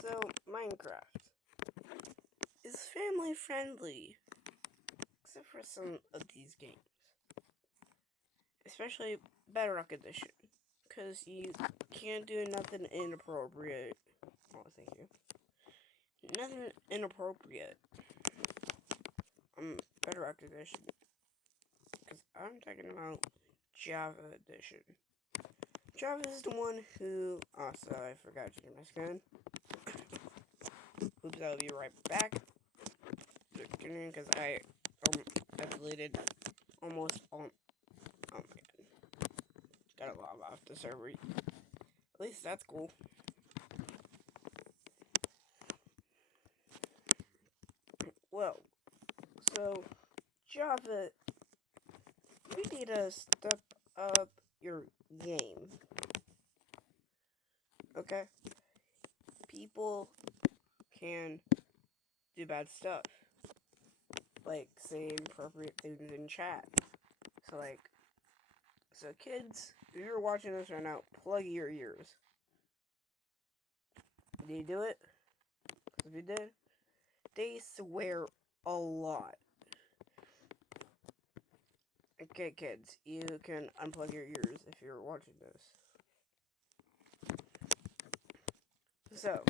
So, Minecraft is family friendly, except for some of these games. Especially Bedrock Edition, because you can't do nothing inappropriate. Oh, thank you. Nothing inappropriate on Bedrock Edition, because I'm talking about Java Edition. Java is the one who... Also, I forgot to get my screen. Oops, I'll be right back. Because I deleted almost all... Oh my god. Gotta log off the server. At least that's cool. Well, so Java, you need to step up your game. Okay? People can do bad stuff. Like, say inappropriate things in chat. So kids, if you're watching this right now, plug your ears. Did you do it? If you did, they swear a lot. Okay, kids, you can unplug your ears if you're watching this. So,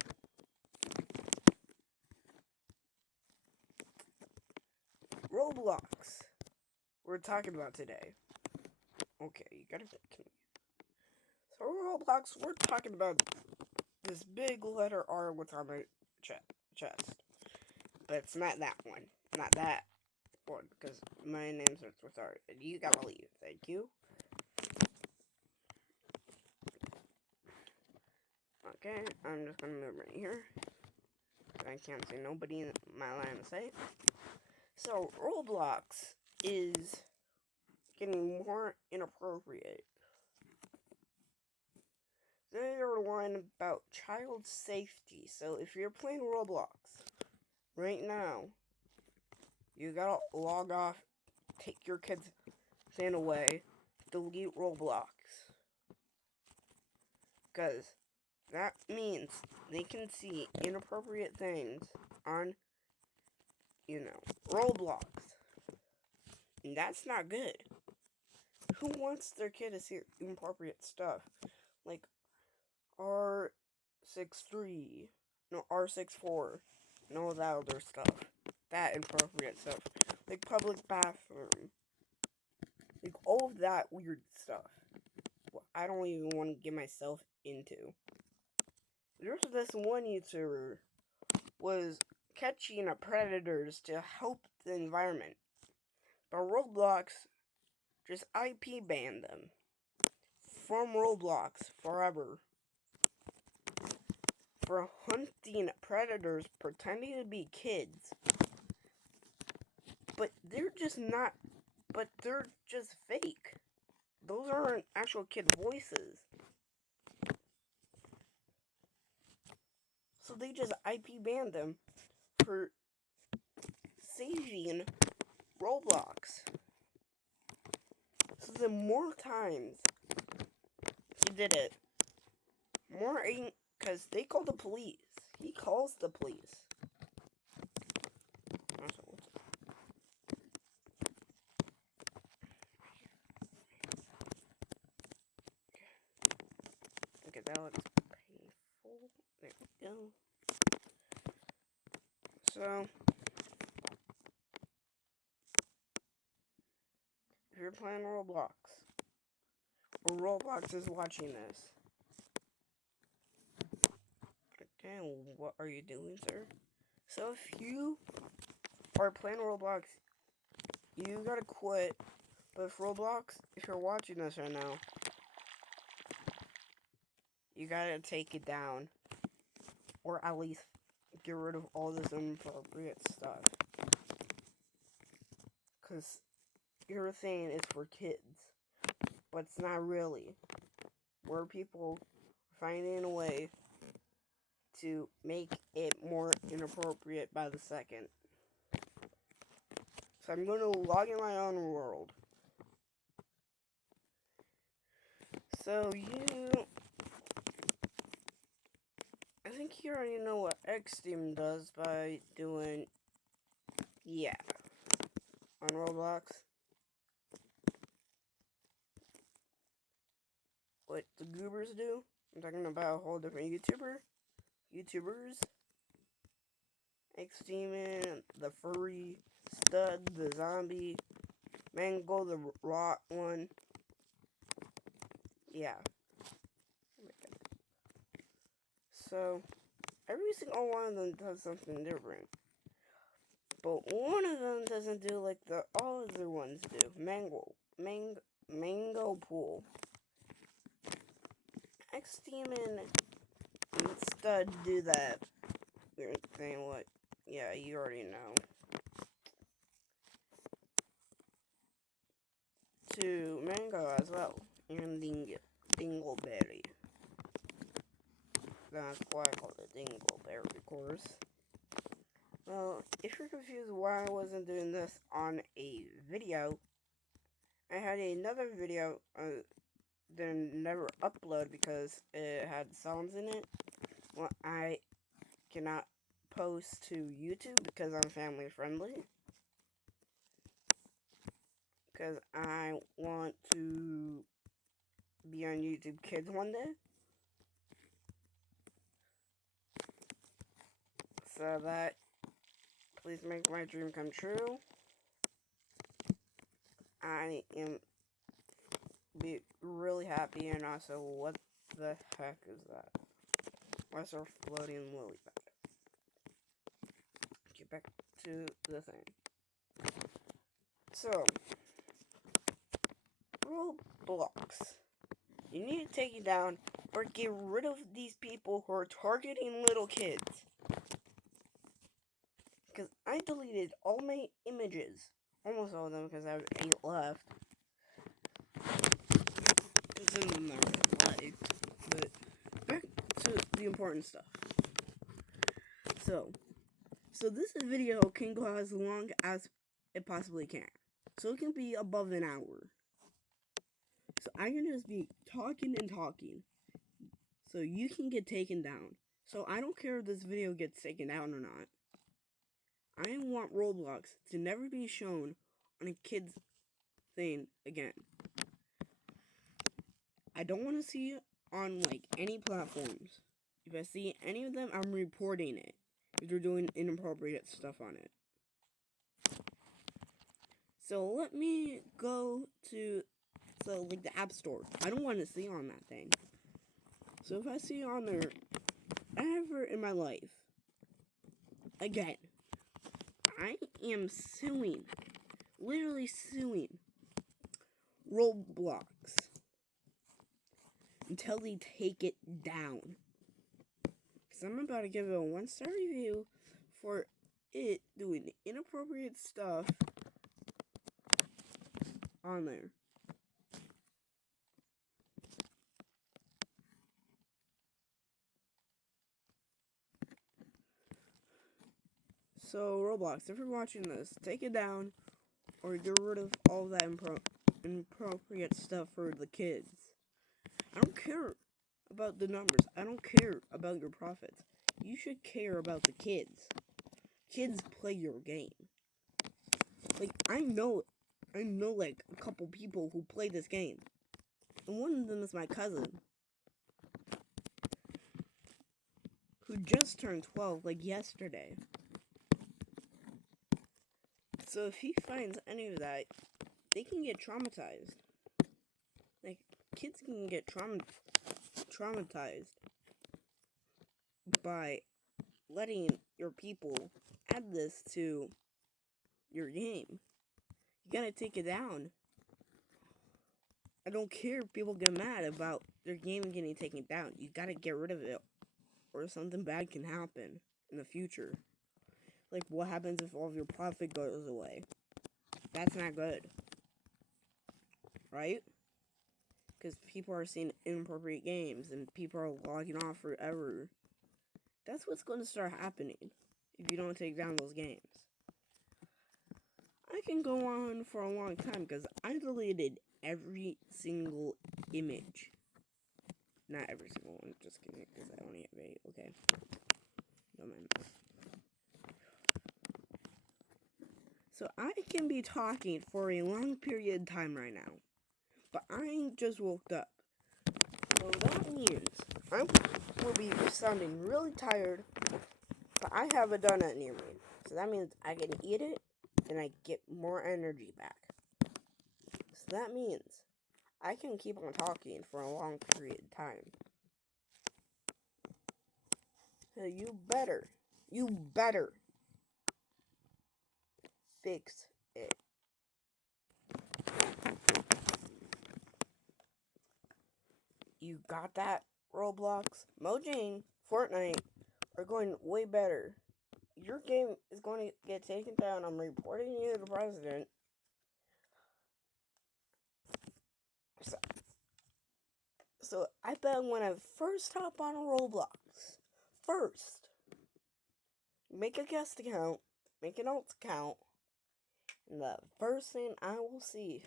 Roblox, we're talking about today. Okay, you gotta continue. So, Roblox, we're talking about this big letter R what's on my chest. But it's not that one. Not that one, because my name starts with R. And you gotta leave. Thank you. Okay, I'm just gonna move right here. I can't see nobody in my line of sight. So, Roblox is getting more inappropriate. They are one about child safety. So, if you're playing Roblox right now, you gotta log off, take your kid's thing away, delete Roblox. Because that means they can see inappropriate things on, Roblox. And that's not good. Who wants their kid to see inappropriate stuff? Like R63, no, R64, and all that other stuff. That inappropriate stuff. Like public bathroom. Like all of that weird stuff. I don't even want to get myself into. There's this one YouTuber was catching predators to help the environment. But Roblox just IP banned them from Roblox forever for hunting predators pretending to be kids. But they're just not, but they're just fake. Those aren't actual kid voices. So they just IP banned them for saving Roblox. So the more times he did it, more because they call the police. He calls the police. Okay, that looks painful. There we go. So, if you're playing Roblox, or Roblox is watching this, okay, what are you doing, sir? So if you are playing Roblox, you gotta quit. But if Roblox, if you're watching this right now, you gotta take it down. Or at least get rid of all this inappropriate stuff. Because you're saying it's for kids. But it's not really. Where people finding a way to make it more inappropriate by the second. So I'm going to log in my own world. So I think think you already know what Xteam does by doing, yeah, on Roblox. What the goobers do. I'm talking about a whole different YouTubers. Xteam, the furry, Stud, the zombie, Mango, the rot one. Yeah. So, every single one of them does something different. But one of them doesn't do like the all other ones do. Mango Pool. Xteam and Stud do that weird thing. What? Yeah, you already know. To Mango as well. And Dingleberry. That's why I call it Dingleberry, of course. Well, if you're confused why I wasn't doing this on a video, I had another video that never upload because it had sounds in it. Well, I cannot post to YouTube because I'm family friendly. Because I want to be on YouTube Kids one day. So that, please make my dream come true. I am be really happy, and also, what the heck is that? Why's our floating lily back? Get back to the thing. So, Roblox. You need to take it down or get rid of these people who are targeting little kids. Because I deleted all my images. Almost all of them because I have 8 left. Some of them are liked. But back to the important stuff. So this video can go as long as it possibly can. So it can be above an hour. So I can just be talking and talking. So you can get taken down. So I don't care if this video gets taken down or not. I want Roblox to never be shown on a kid's thing again. I don't want to see it on like any platforms. If I see any of them, I'm reporting it. If they're doing inappropriate stuff on it. So let me go to like the App Store. I don't want to see on that thing. So if I see on there ever in my life, again, I am suing, literally suing Roblox until they take it down. Because I'm about to give it a 1-star review for it doing inappropriate stuff on there. So, Roblox, if you're watching this, take it down or get rid of all that inappropriate stuff for the kids. I don't care about the numbers. I don't care about your profits. You should care about the kids. Kids play your game. Like, I know like a couple people who play this game. And one of them is my cousin, who just turned 12, like yesterday. So if he finds any of that, they can get traumatized. Like, kids can get traumatized by letting your people add this to your game. You gotta take it down. I don't care if people get mad about their game getting taken down. You gotta get rid of it, or something bad can happen in the future. Like, what happens if all of your profit goes away? That's not good. Right? Because people are seeing inappropriate games, and people are logging off forever. That's what's going to start happening if you don't take down those games. I can go on for a long time, because I deleted every single image. Not every single one, just kidding, because I only have 8, okay? So I can be talking for a long period of time right now, but I just woke up. So that means I will be sounding really tired, but I have a donut near me. So that means I can eat it and I get more energy back. So that means I can keep on talking for a long period of time. So you better fix it. You got that, Roblox? Mojang, Fortnite are going way better. Your game is going to get taken down. I'm reporting you to the president. So I bet when I first hop on Roblox, make a guest account, make an alt account, and the first thing I will see,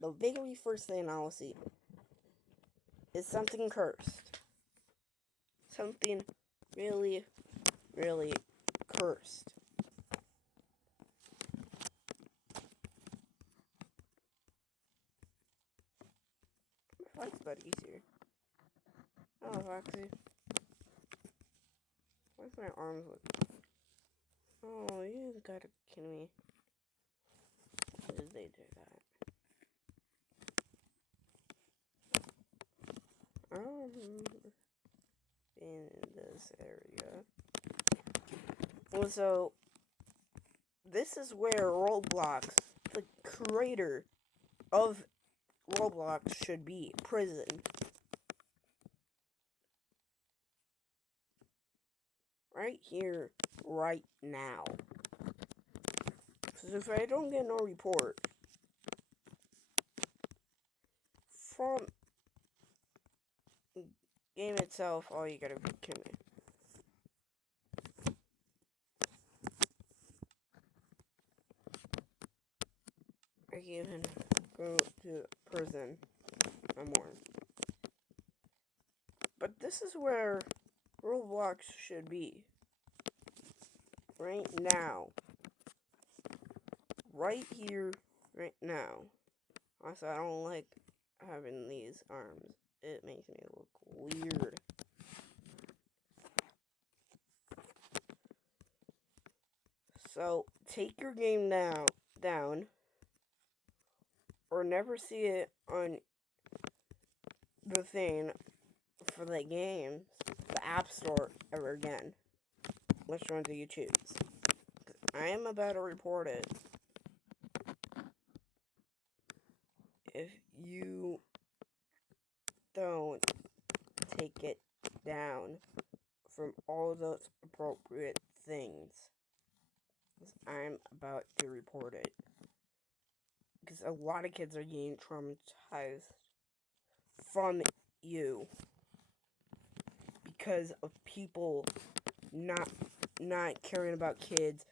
the very first thing I will see, is something cursed. Something really, really cursed. My flight's about easier. Oh, Foxy. Why's my arms look? Oh, you gotta kill me. Why did they do that? I don't remember being in this area. Well, so this is where Roblox, the creator of Roblox, should be. Prison. Right here, right now. Because if I don't get no report from the game itself, all you gotta be kill me. I can't even go to prison no more. But this is where Roblox should be. Right now. Right here, right now. Also, I don't like having these arms. It makes me look weird. So, take your game down, or never see it on the thing for the games, the App Store, ever again. Which one do you choose? I am about to report it. If you don't take it down from all those appropriate things, I'm about to report it. Because a lot of kids are getting traumatized from you because of people not caring about kids.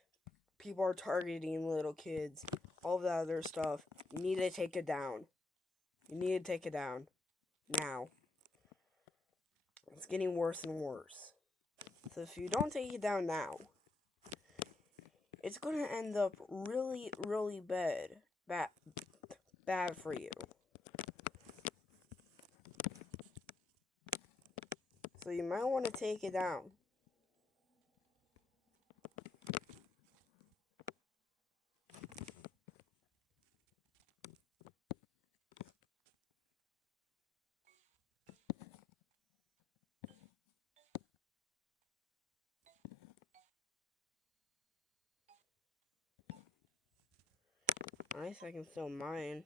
People are targeting little kids, all that other stuff. You need to take it down. You need to take it down now. It's getting worse and worse. So if you don't take it down now, it's going to end up really, really bad for you. So you might want to take it down. At least I can still mine.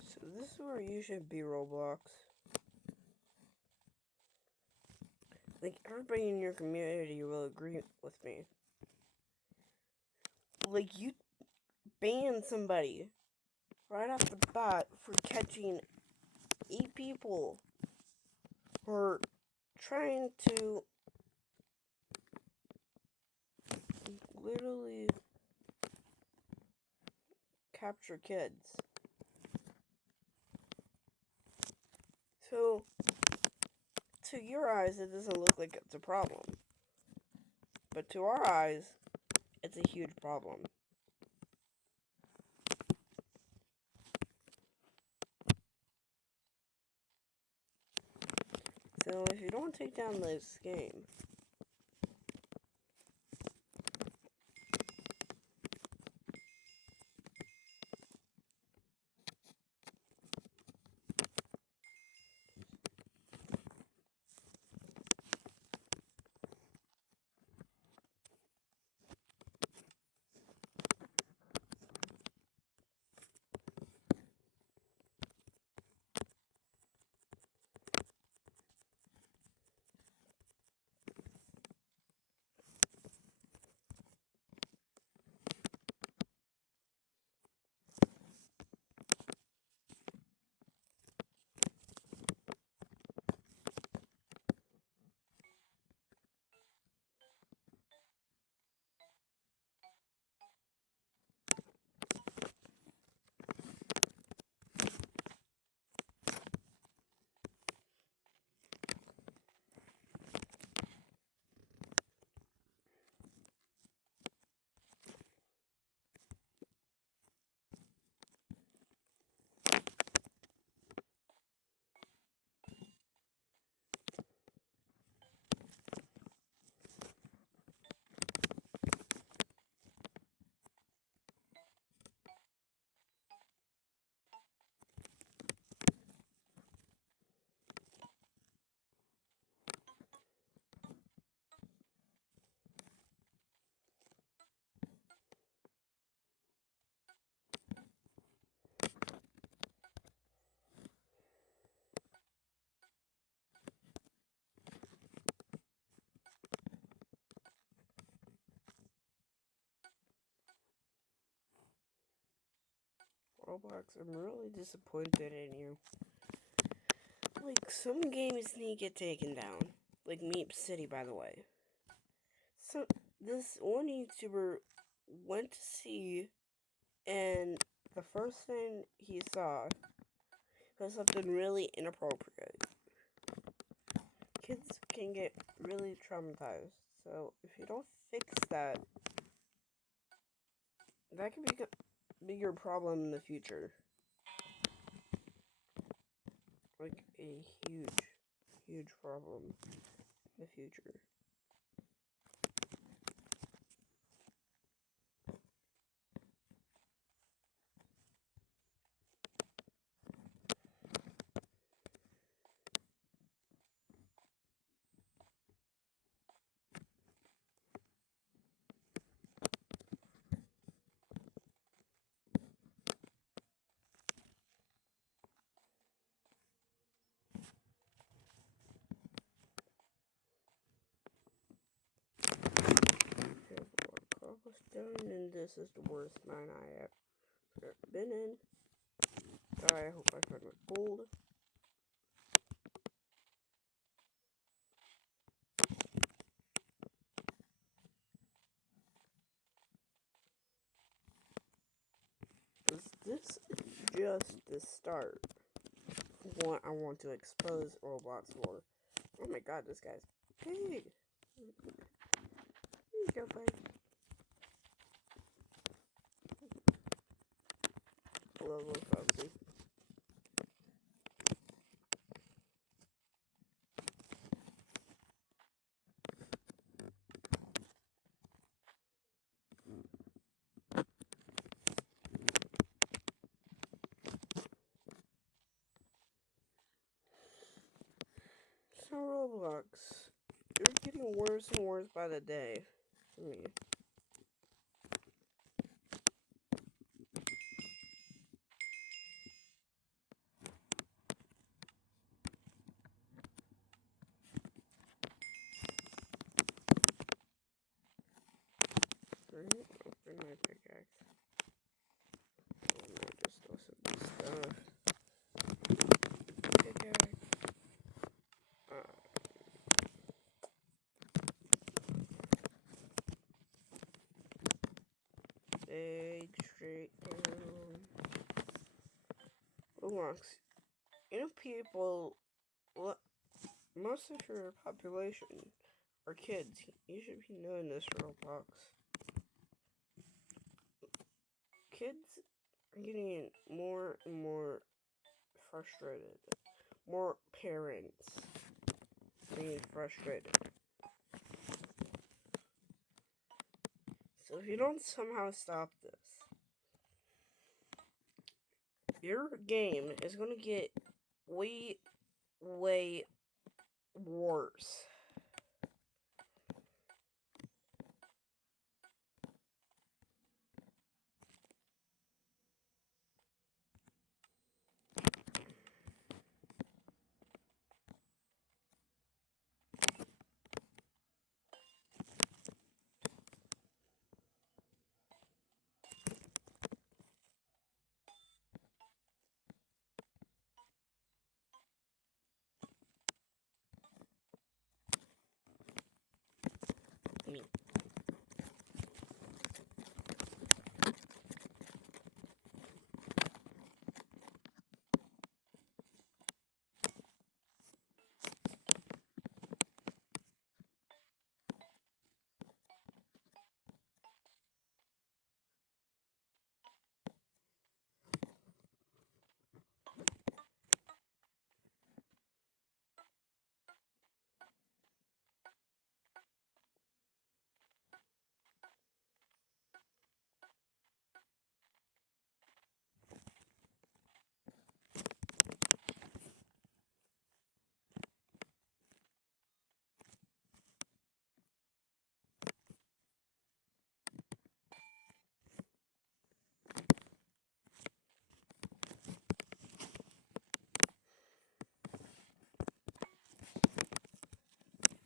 So this is where you should be, Roblox. Like, everybody in your community will agree with me. Like, you ban somebody right off the bat for catching 8 people who are trying to literally capture kids. So, to your eyes, it doesn't look like it's a problem. But to our eyes, it's a huge problem. So, if you don't take down this game, Roblox, I'm really disappointed in you. Like, some games need to get taken down. Like Meep City, by the way. So, this one YouTuber went to see, and the first thing he saw was something really inappropriate. Kids can get really traumatized. So, if you don't fix that, that could be a bigger problem in the future. Like, a huge problem in the future. Done, and this is the worst mine I have ever been in. I hope I find my gold. This is just the start of what I want to expose Roblox for. Oh my god, this guy's big. Here you go, buddy. Hello, little Foxy. So Roblox, you're getting worse and worse by the day for me. Right? Open my pickaxe. Oh, I just throw some stuff. Okay. Dig straight down. Roblox. You know, people, most of your population are kids. You should be knowing this, Roblox. Kids are getting more and more frustrated. More parents are getting frustrated. So if you don't somehow stop this, your game is going to get way, way worse.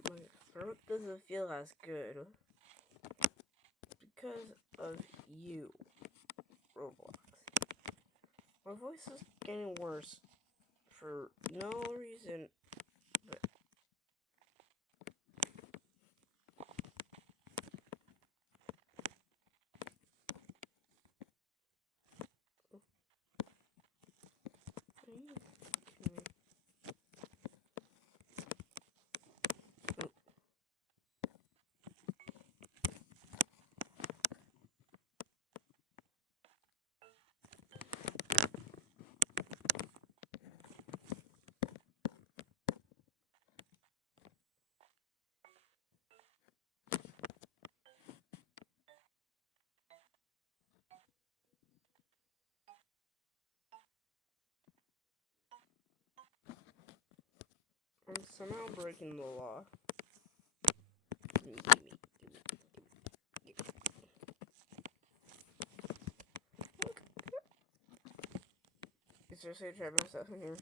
My throat doesn't feel as good because of you, Roblox. My voice is getting worse for no reason, but I'm somehow breaking the law. Gimme. Is there a trap myself in here?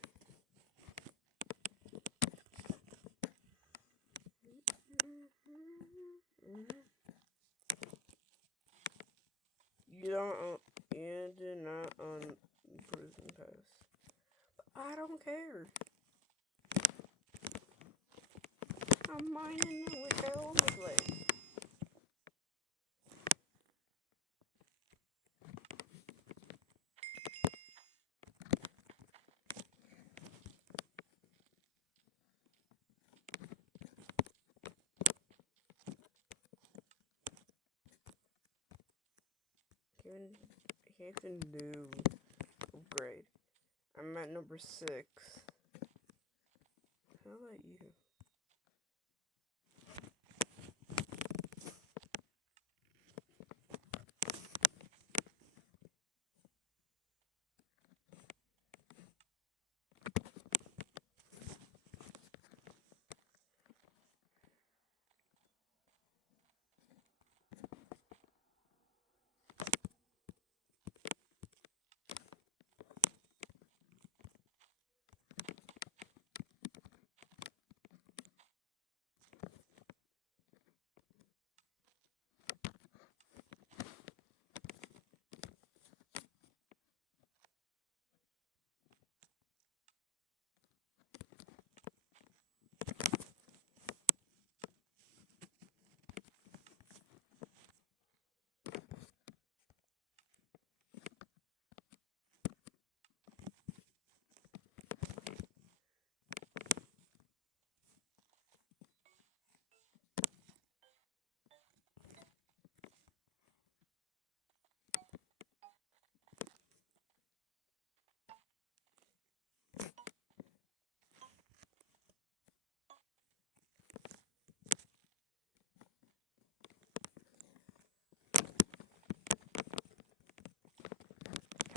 You do not own prison pass. But I don't care. I'm mining it with all the place. Here's a new upgrade. I'm at number 6. How about you?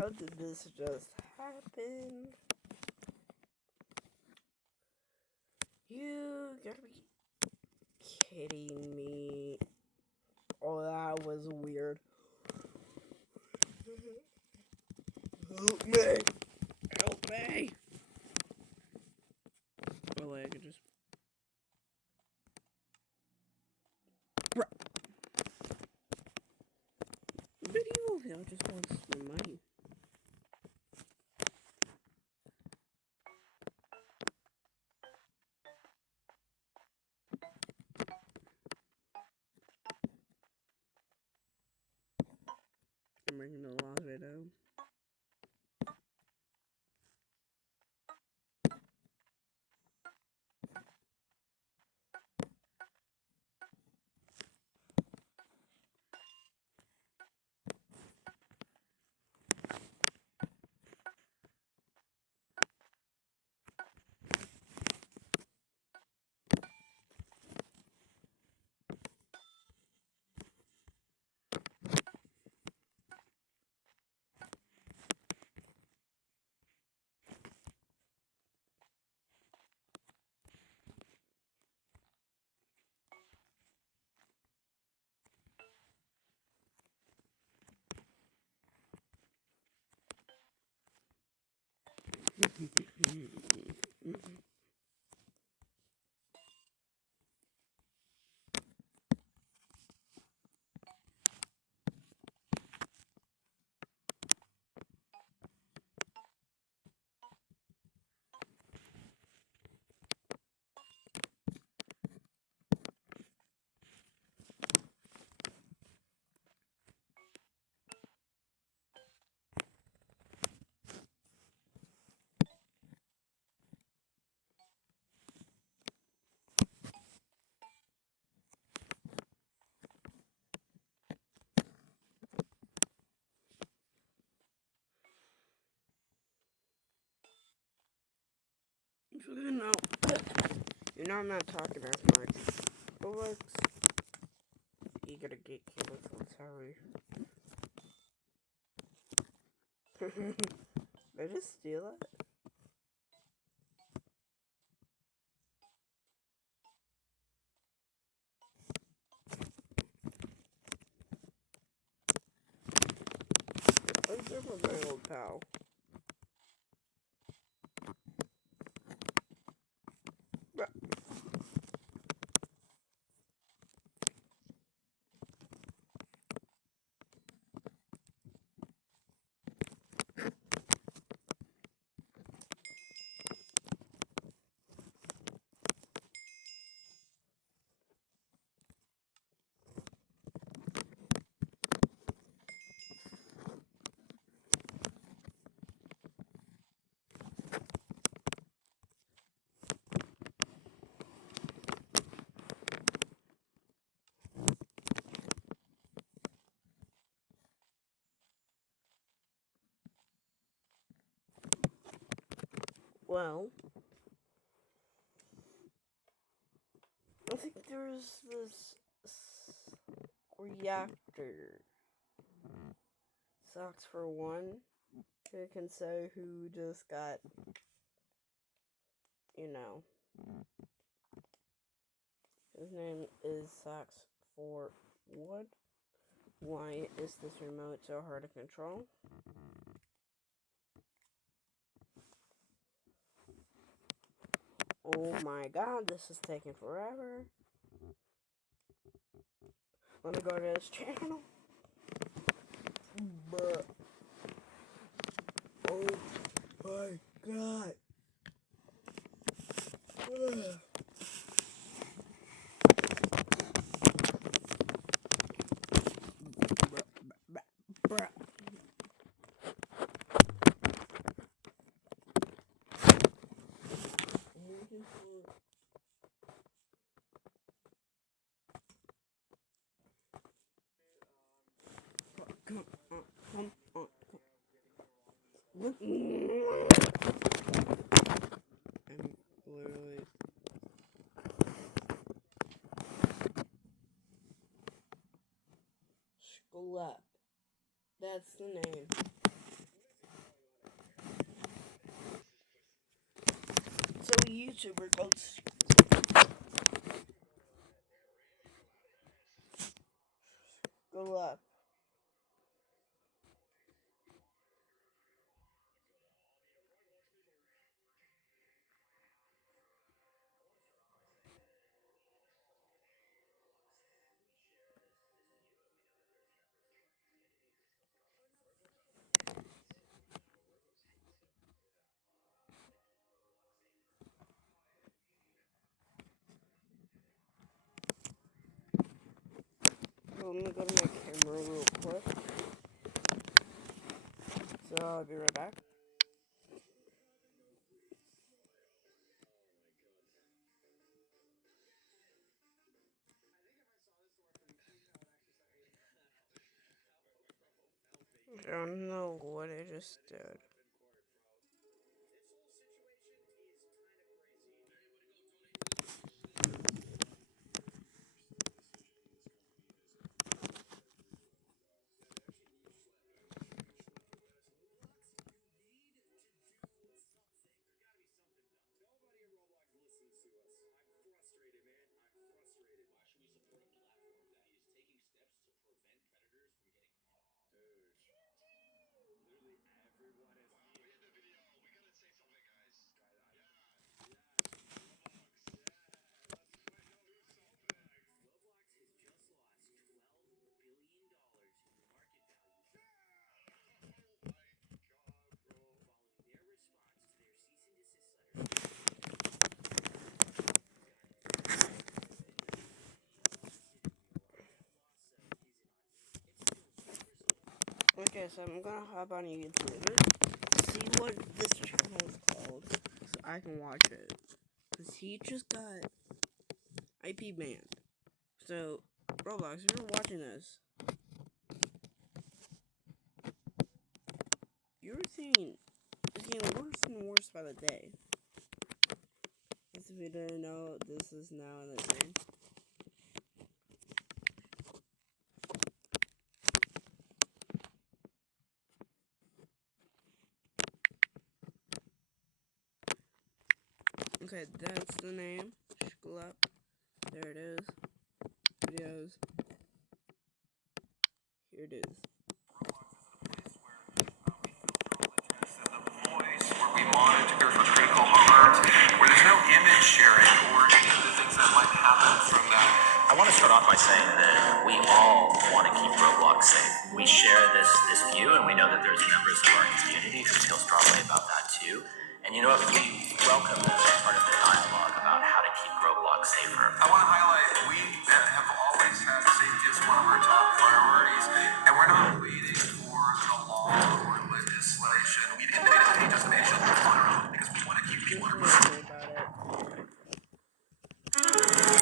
How did this just happen? You gotta be kidding me. Oh, that was weird. Help me! Help me! Oh, I could just... Video him just wants the money. I'm making a long video. No. You know I'm not talking as much. Roblox, you gotta get killed, so sorry. Did I just steal it? Let's go for my old pal. Well, I think there's this reactor. Sucks for one. Who can say who just got, you know. His name is Socks for what? Why is this remote so hard to control? Oh my god, this is taking forever. Let me go to his channel. Bruh. Oh my god. Ugh. Bruh. Come on. I'm literally... Schlep. That's the name. YouTuber called Go Up. So I'm gonna go to my camera real quick. So I'll be right back. I don't know what I just did. Okay, so I'm gonna hop on YouTube, see what this channel is called, so I can watch it. Cause he just got IP banned. So, Roblox, if you're watching this, it's getting worse and worse by the day. If you didn't know, this is now in the thing. Okay, that's the name. Scroll up. There it is. Videos. Here it is. Where we monitor for critical harm, where there's no image sharing or any of the things that might happen from that. I want to start off by saying that we all want to keep Roblox safe. We share this view, and we know that there's members of our community who feel strongly about that too. And you know what? We welcome this as part of the dialogue about how to keep Roblox safer. I want to highlight we have always had safety as one of our top priorities, and we're not waiting for the law or legislation. We've innovated pages and pages on our own because we want to keep people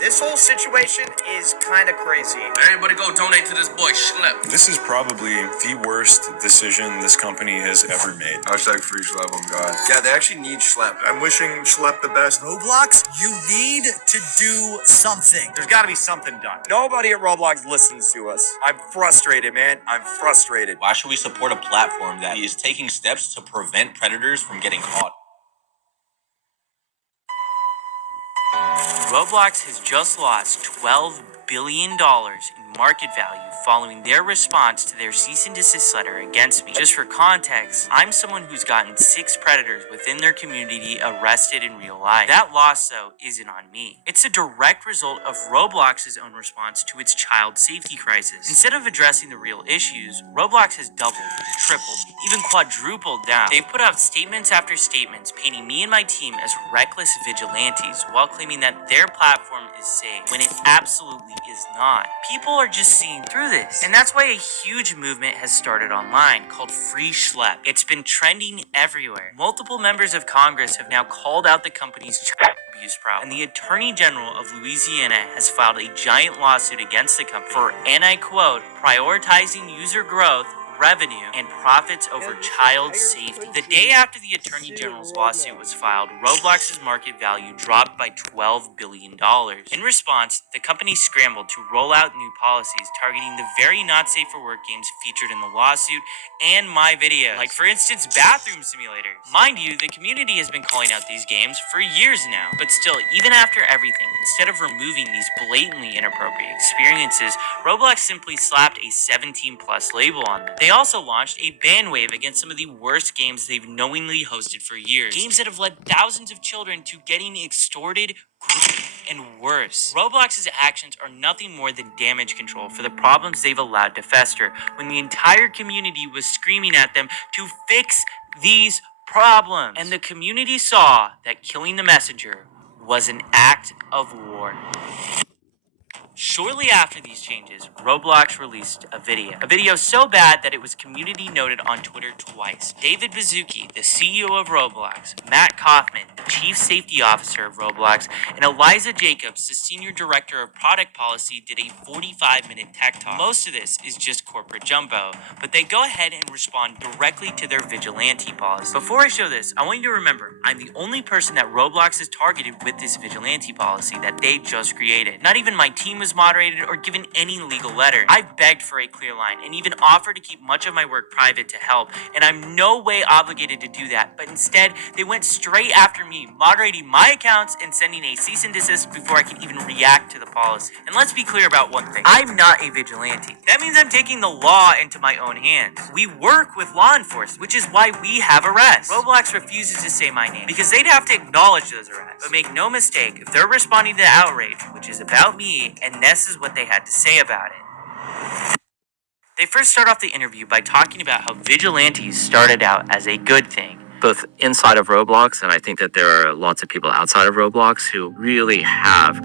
This whole situation is kind of crazy. Everybody go donate to this boy Schlep. This is probably the worst decision this company has ever made. Hashtag free Schlep on God. Yeah, they actually need Schlep. I'm wishing Schlep the best. Roblox, you need to do something. There's got to be something done. Nobody at Roblox listens to us. I'm frustrated, man. I'm frustrated. Why should we support a platform that is taking steps to prevent predators from getting caught? Roblox has just lost $12 billion in market value following their response to their cease and desist letter against me. Just for context, I'm someone who's gotten 6 predators within their community arrested in real life. That loss, though, isn't on me. It's a direct result of Roblox's own response to its child safety crisis. Instead of addressing the real issues, Roblox has doubled, tripled, even quadrupled down. They've put out statements after statements painting me and my team as reckless vigilantes while claiming that their platform is safe, when it absolutely is not. People are just seeing through this, and that's why a huge movement has started online called Free Schlep. It's been trending everywhere. Multiple members of Congress have now called out the company's child abuse problem, and the Attorney General of Louisiana has filed a giant lawsuit against the company for, and I quote, prioritizing user growth revenue and profits over And this child entire safety. The country day after the Attorney sued General's Roblox. lawsuit was filed, Roblox's market value dropped by $12 billion. In response, the company scrambled to roll out new policies targeting the very not safe for work games featured in the lawsuit and my videos, like for instance bathroom simulators. Mind you, the community has been calling out these games for years now, but still, even after everything, instead of removing these blatantly inappropriate experiences, Roblox simply slapped a 17 plus label on them. They also launched a ban wave against some of the worst games they've knowingly hosted for years, games that have led thousands of children to getting extorted, and worse. Roblox's actions are nothing more than damage control for the problems they've allowed to fester, when the entire community was screaming at them to fix these problems. And the community saw that killing the messenger was an act of war. Shortly after these changes, Roblox released a video so bad that it was community noted on Twitter twice. David Baszucki, the CEO of Roblox, Matt Kaufman, the Chief Safety Officer of Roblox, and Eliza Jacobs, the Senior Director of Product Policy, did a 45-minute tech talk. Most of this is just corporate jumbo, but they go ahead and respond directly to their vigilante policy. Before I show this, I want you to remember, I'm the only person that Roblox is targeted with this vigilante policy that they just created. Not even my team was moderated or given any legal letter. I've begged for a clear line and even offered to keep much of my work private to help, and I'm no way obligated to do that, but instead, they went straight after me, moderating my accounts and sending a cease and desist before I can even react to the policy. And let's be clear about one thing. I'm not a vigilante. That means I'm taking the law into my own hands. We work with law enforcement, which is why we have arrests. Roblox refuses to say my name because they'd have to acknowledge those arrests. But make no mistake, if they're responding to outrage, which is about me, and this is what they had to say about it. They first start off the interview by talking about how vigilantes started out as a good thing. Both inside of Roblox, and I think that there are lots of people outside of Roblox who really have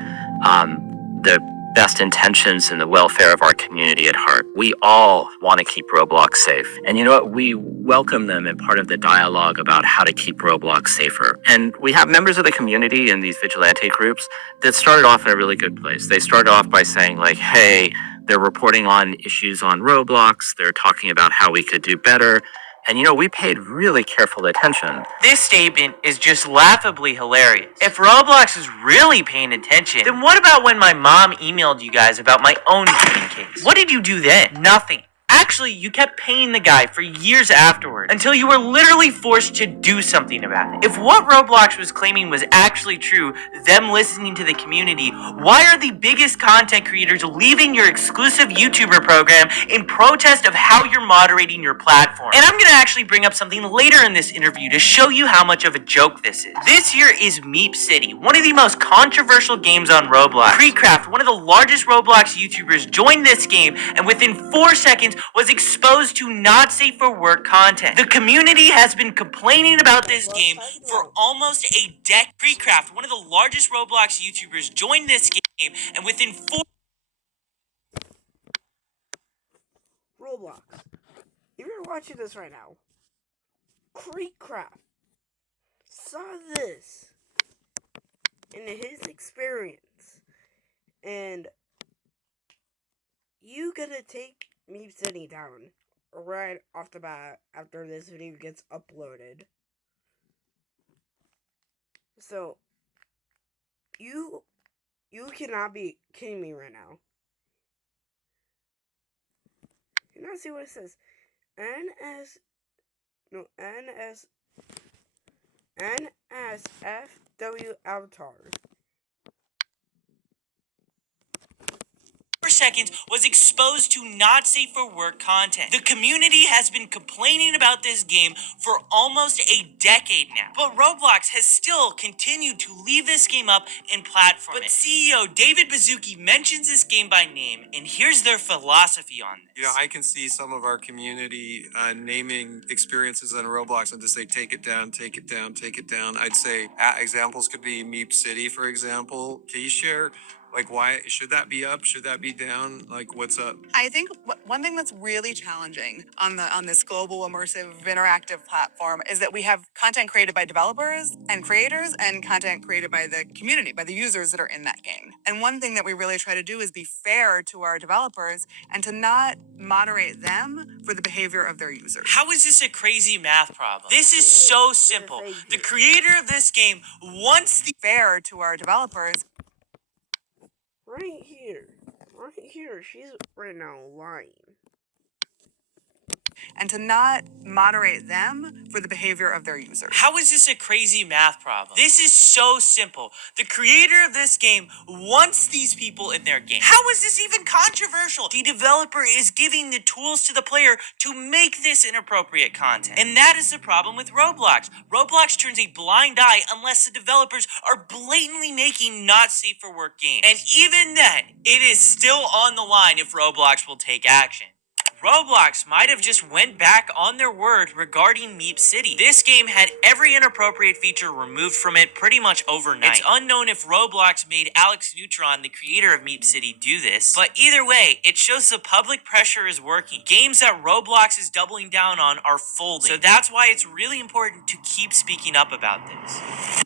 the best intentions and the welfare of our community at heart. We all want to keep Roblox safe. And you know what? We welcome them in part of the dialogue about how to keep Roblox safer. And we have members of the community in these vigilante groups that started off in a really good place. They started off by saying like, hey, they're reporting on issues on Roblox. They're talking about how we could do better. And you know, we paid really careful attention. This statement is just laughably hilarious. If Roblox is really paying attention, then what about when my mom emailed you guys about my own gaming case? What did you do then? Nothing. Actually, you kept paying the guy for years afterwards, until you were literally forced to do something about it. If what Roblox was claiming was actually true, them listening to the community, why are the biggest content creators leaving your exclusive YouTuber program in protest of how you're moderating your platform? And I'm gonna actually bring up something later in this interview to show you how much of a joke this is. This here is Meep City, one of the most controversial games on Roblox. Precraft, one of the largest Roblox YouTubers, joined this game and within 4 seconds was exposed to not safe for work content. The community has been complaining about this game for almost a decade. Precraft, one of the largest Roblox YouTubers, joined this game and within 4 Roblox. If you're watching this right now, Creekcraft saw this in his experience, and you gonna take me sitting down right off the bat after this video gets uploaded. So you cannot be kidding me right now. You now see what it says. NSFW avatar. seconds was exposed to not safe for work content. The community has been complaining about this game for almost a decade now, but Roblox has still continued to leave this game up and platform it. But CEO David Baszucki mentions this game by name, and here's their philosophy on this. You know, I can see some of our community naming experiences on Roblox and just say, take it down, take it down, take it down. I'd say examples could be Meep City, for example. Can you share Like, why should that be up? Should that be down? Like, what's up? I think one thing that's really challenging on this global immersive interactive platform is that we have content created by developers and creators and content created by the community, by the users that are in that game. And one thing that we really try to do is be fair to our developers and to not moderate them for the behavior of their users. How is this a crazy math problem? This is so simple. The creator of this game wants the Fair to our developers. Right here, she's right now lying. And to not moderate them for the behavior of their users. How is this a crazy math problem? This is so simple. The creator of this game wants these people in their game. How is this even controversial? The developer is giving the tools to the player to make this inappropriate content. And that is the problem with Roblox. Roblox turns a blind eye unless the developers are blatantly making not safe for work games. And even then, it is still on the line if Roblox will take action. Roblox might have just went back on their word regarding Meep City. This game had every inappropriate feature removed from it pretty much overnight. It's unknown if Roblox made Alex Neutron, the creator of Meep City, do this, but either way, it shows the public pressure is working. Games that Roblox is doubling down on are folding, so that's why it's really important to keep speaking up about this.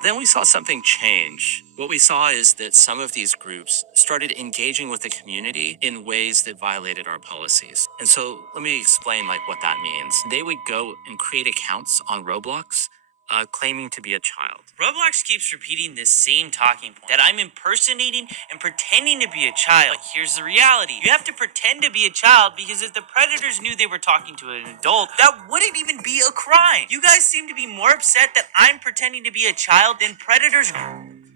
Then we saw something change. What we saw is that some of these groups started engaging with the community in ways that violated our policies. And so let me explain what that means. They would go and create accounts on Roblox, claiming to be a child. Roblox keeps repeating this same talking point, that I'm impersonating and pretending to be a child. But here's the reality. You have to pretend to be a child because if the predators knew they were talking to an adult, that wouldn't even be a crime. You guys seem to be more upset that I'm pretending to be a child than predators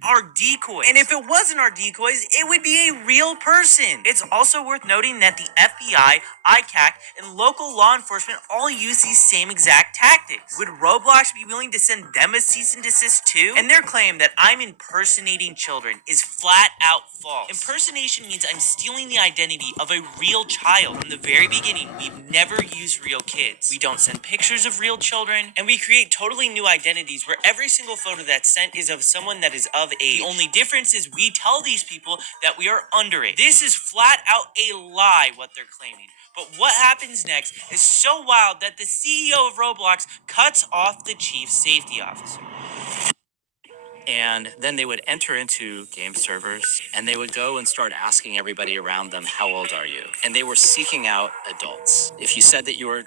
are decoys. And if it wasn't our decoys, it would be a real person. It's also worth noting that the FBI, ICAC, and local law enforcement all use these same exact tactics. Would Roblox be willing to send them a cease and desist too? And their claim that I'm impersonating children is flat out false. Impersonation means I'm stealing the identity of a real child. From the very beginning, we've never used real kids. We don't send pictures of real children, and we create totally new identities where every single photo that's sent is of someone that is of age. The only difference is we tell these people that we are underage. This is flat out a lie what they're claiming. But what happens next is so wild that the CEO of Roblox cuts off the chief safety officer. And then they would enter into game servers and they would go and start asking everybody around them, how old are you? And they were seeking out adults. If you said that you were,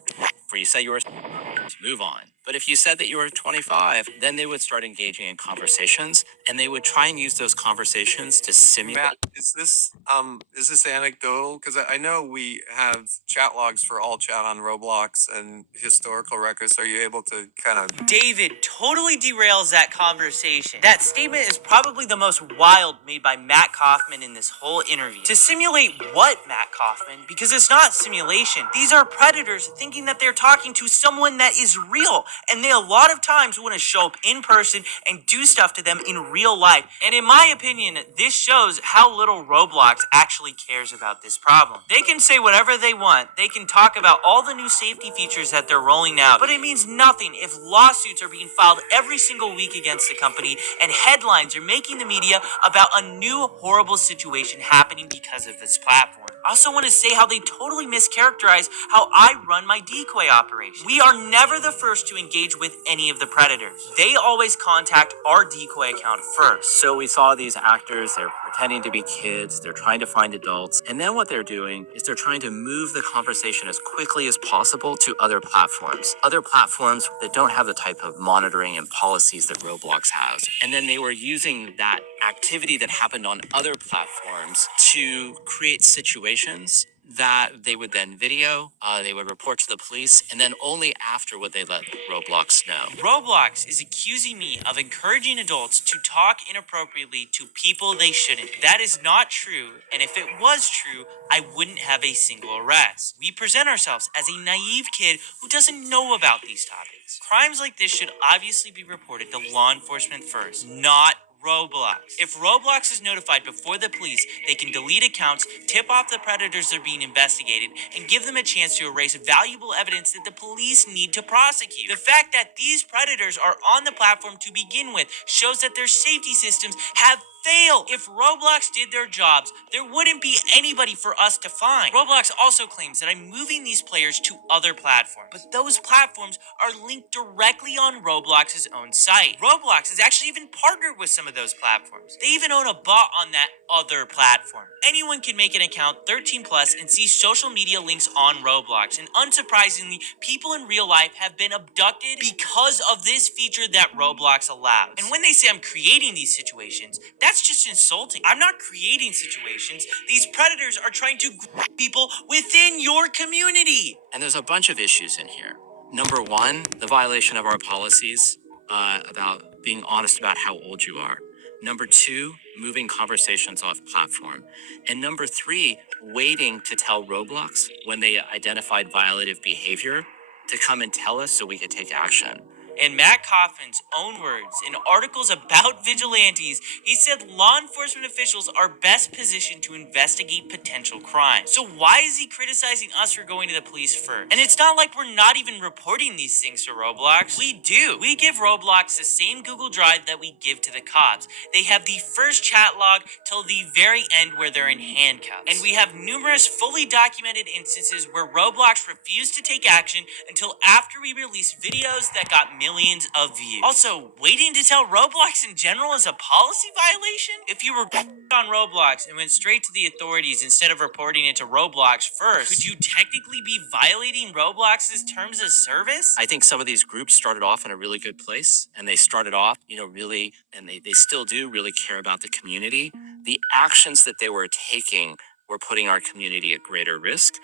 move on. But if you said that you were 25, then they would start engaging in conversations and they would try and use those conversations to simulate. Matt, is this anecdotal? Because I know we have chat logs for all chat on Roblox and historical records. Are you able to kind of? David totally derails that conversation. That statement is probably the most wild made by Matt Kaufman in this whole interview. To simulate what, Matt Kaufman? Because it's not simulation. These are predators thinking that they're talking to someone that is real. And they a lot of times want to show up in person and do stuff to them in real life. And in my opinion, this shows how little Roblox actually cares about this problem. They can say whatever they want. They can talk about all the new safety features that they're rolling out. But it means nothing if lawsuits are being filed every single week against the company and headlines are making the media about a new horrible situation happening because of this platform. I also want to say how they totally mischaracterize how I run my decoy operation. We are never the first to engage with any of the predators. They always contact our decoy account first. So we saw these actors, they're pretending to be kids, they're trying to find adults, and then what they're doing is they're trying to move the conversation as quickly as possible to other platforms that don't have the type of monitoring and policies that Roblox has. And then they were using that activity that happened on other platforms to create situations that they would then video, they would report to the police, and then only after would they let Roblox know. Roblox is accusing me of encouraging adults to talk inappropriately to people they shouldn't. That is not true, and if it was true, I wouldn't have a single arrest. We present ourselves as a naive kid who doesn't know about these topics. Crimes like this should obviously be reported to law enforcement first, not Roblox. If Roblox is notified before the police, they can delete accounts, tip off the predators that are being investigated, and give them a chance to erase valuable evidence that the police need to prosecute. The fact that these predators are on the platform to begin with shows that their safety systems have fail. If Roblox did their jobs, there wouldn't be anybody for us to find. Roblox also claims that I'm moving these players to other platforms, but those platforms are linked directly on Roblox's own site. Roblox has actually even partnered with some of those platforms. They even own a bot on that other platform. Anyone can make an account 13 plus and see social media links on Roblox, and unsurprisingly, people in real life have been abducted because of this feature that Roblox allows. And when they say I'm creating these situations, that's just insulting. I'm not creating situations. These predators are trying to grab people within your community. And there's a bunch of issues in here. Number one, the violation of our policies about being honest about how old you are. Number two, moving conversations off platform. And number three, waiting to tell Roblox when they identified violative behavior to come and tell us so we could take action. In Matt Coffin's own words, in articles about vigilantes, he said law enforcement officials are best positioned to investigate potential crimes. So why is he criticizing us for going to the police first? And it's not like we're not even reporting these things to Roblox. We do. We give Roblox the same Google Drive that we give to the cops. They have the first chat log till the very end where they're in handcuffs. And we have numerous fully documented instances where Roblox refused to take action until after we released videos that got millions of views. Also, waiting to tell Roblox in general is a policy violation? If you were on Roblox and went straight to the authorities instead of reporting it to Roblox first, could you technically be violating Roblox's terms of service? I think some of these groups started off in a really good place, and they started off, really, and they still do really care about the community. The actions that they were taking were putting our community at greater risk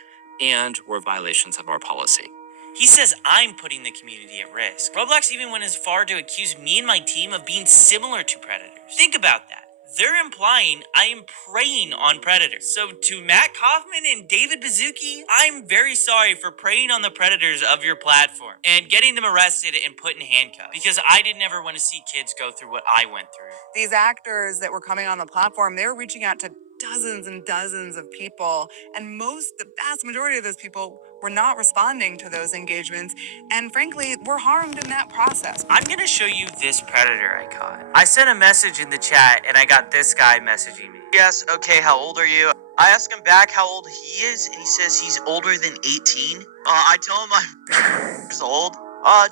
and were violations of our policy. He says I'm putting the community at risk. Roblox even went as far to accuse me and my team of being similar to predators. Think about that. They're implying I am preying on predators. So to Matt Kaufman and David Bazzucchi, I'm very sorry for preying on the predators of your platform and getting them arrested and put in handcuffs, because I didn't ever want to see kids go through what I went through. These actors that were coming on the platform, they were reaching out to dozens and dozens of people, and the vast majority of those people were not responding to those engagements, and frankly, were harmed in that process. I'm gonna show you this predator I caught. I sent a message in the chat and I got this guy messaging me. Yes, okay, how old are you? I asked him back how old he is, and he says he's older than 18. I tell him I'm years old.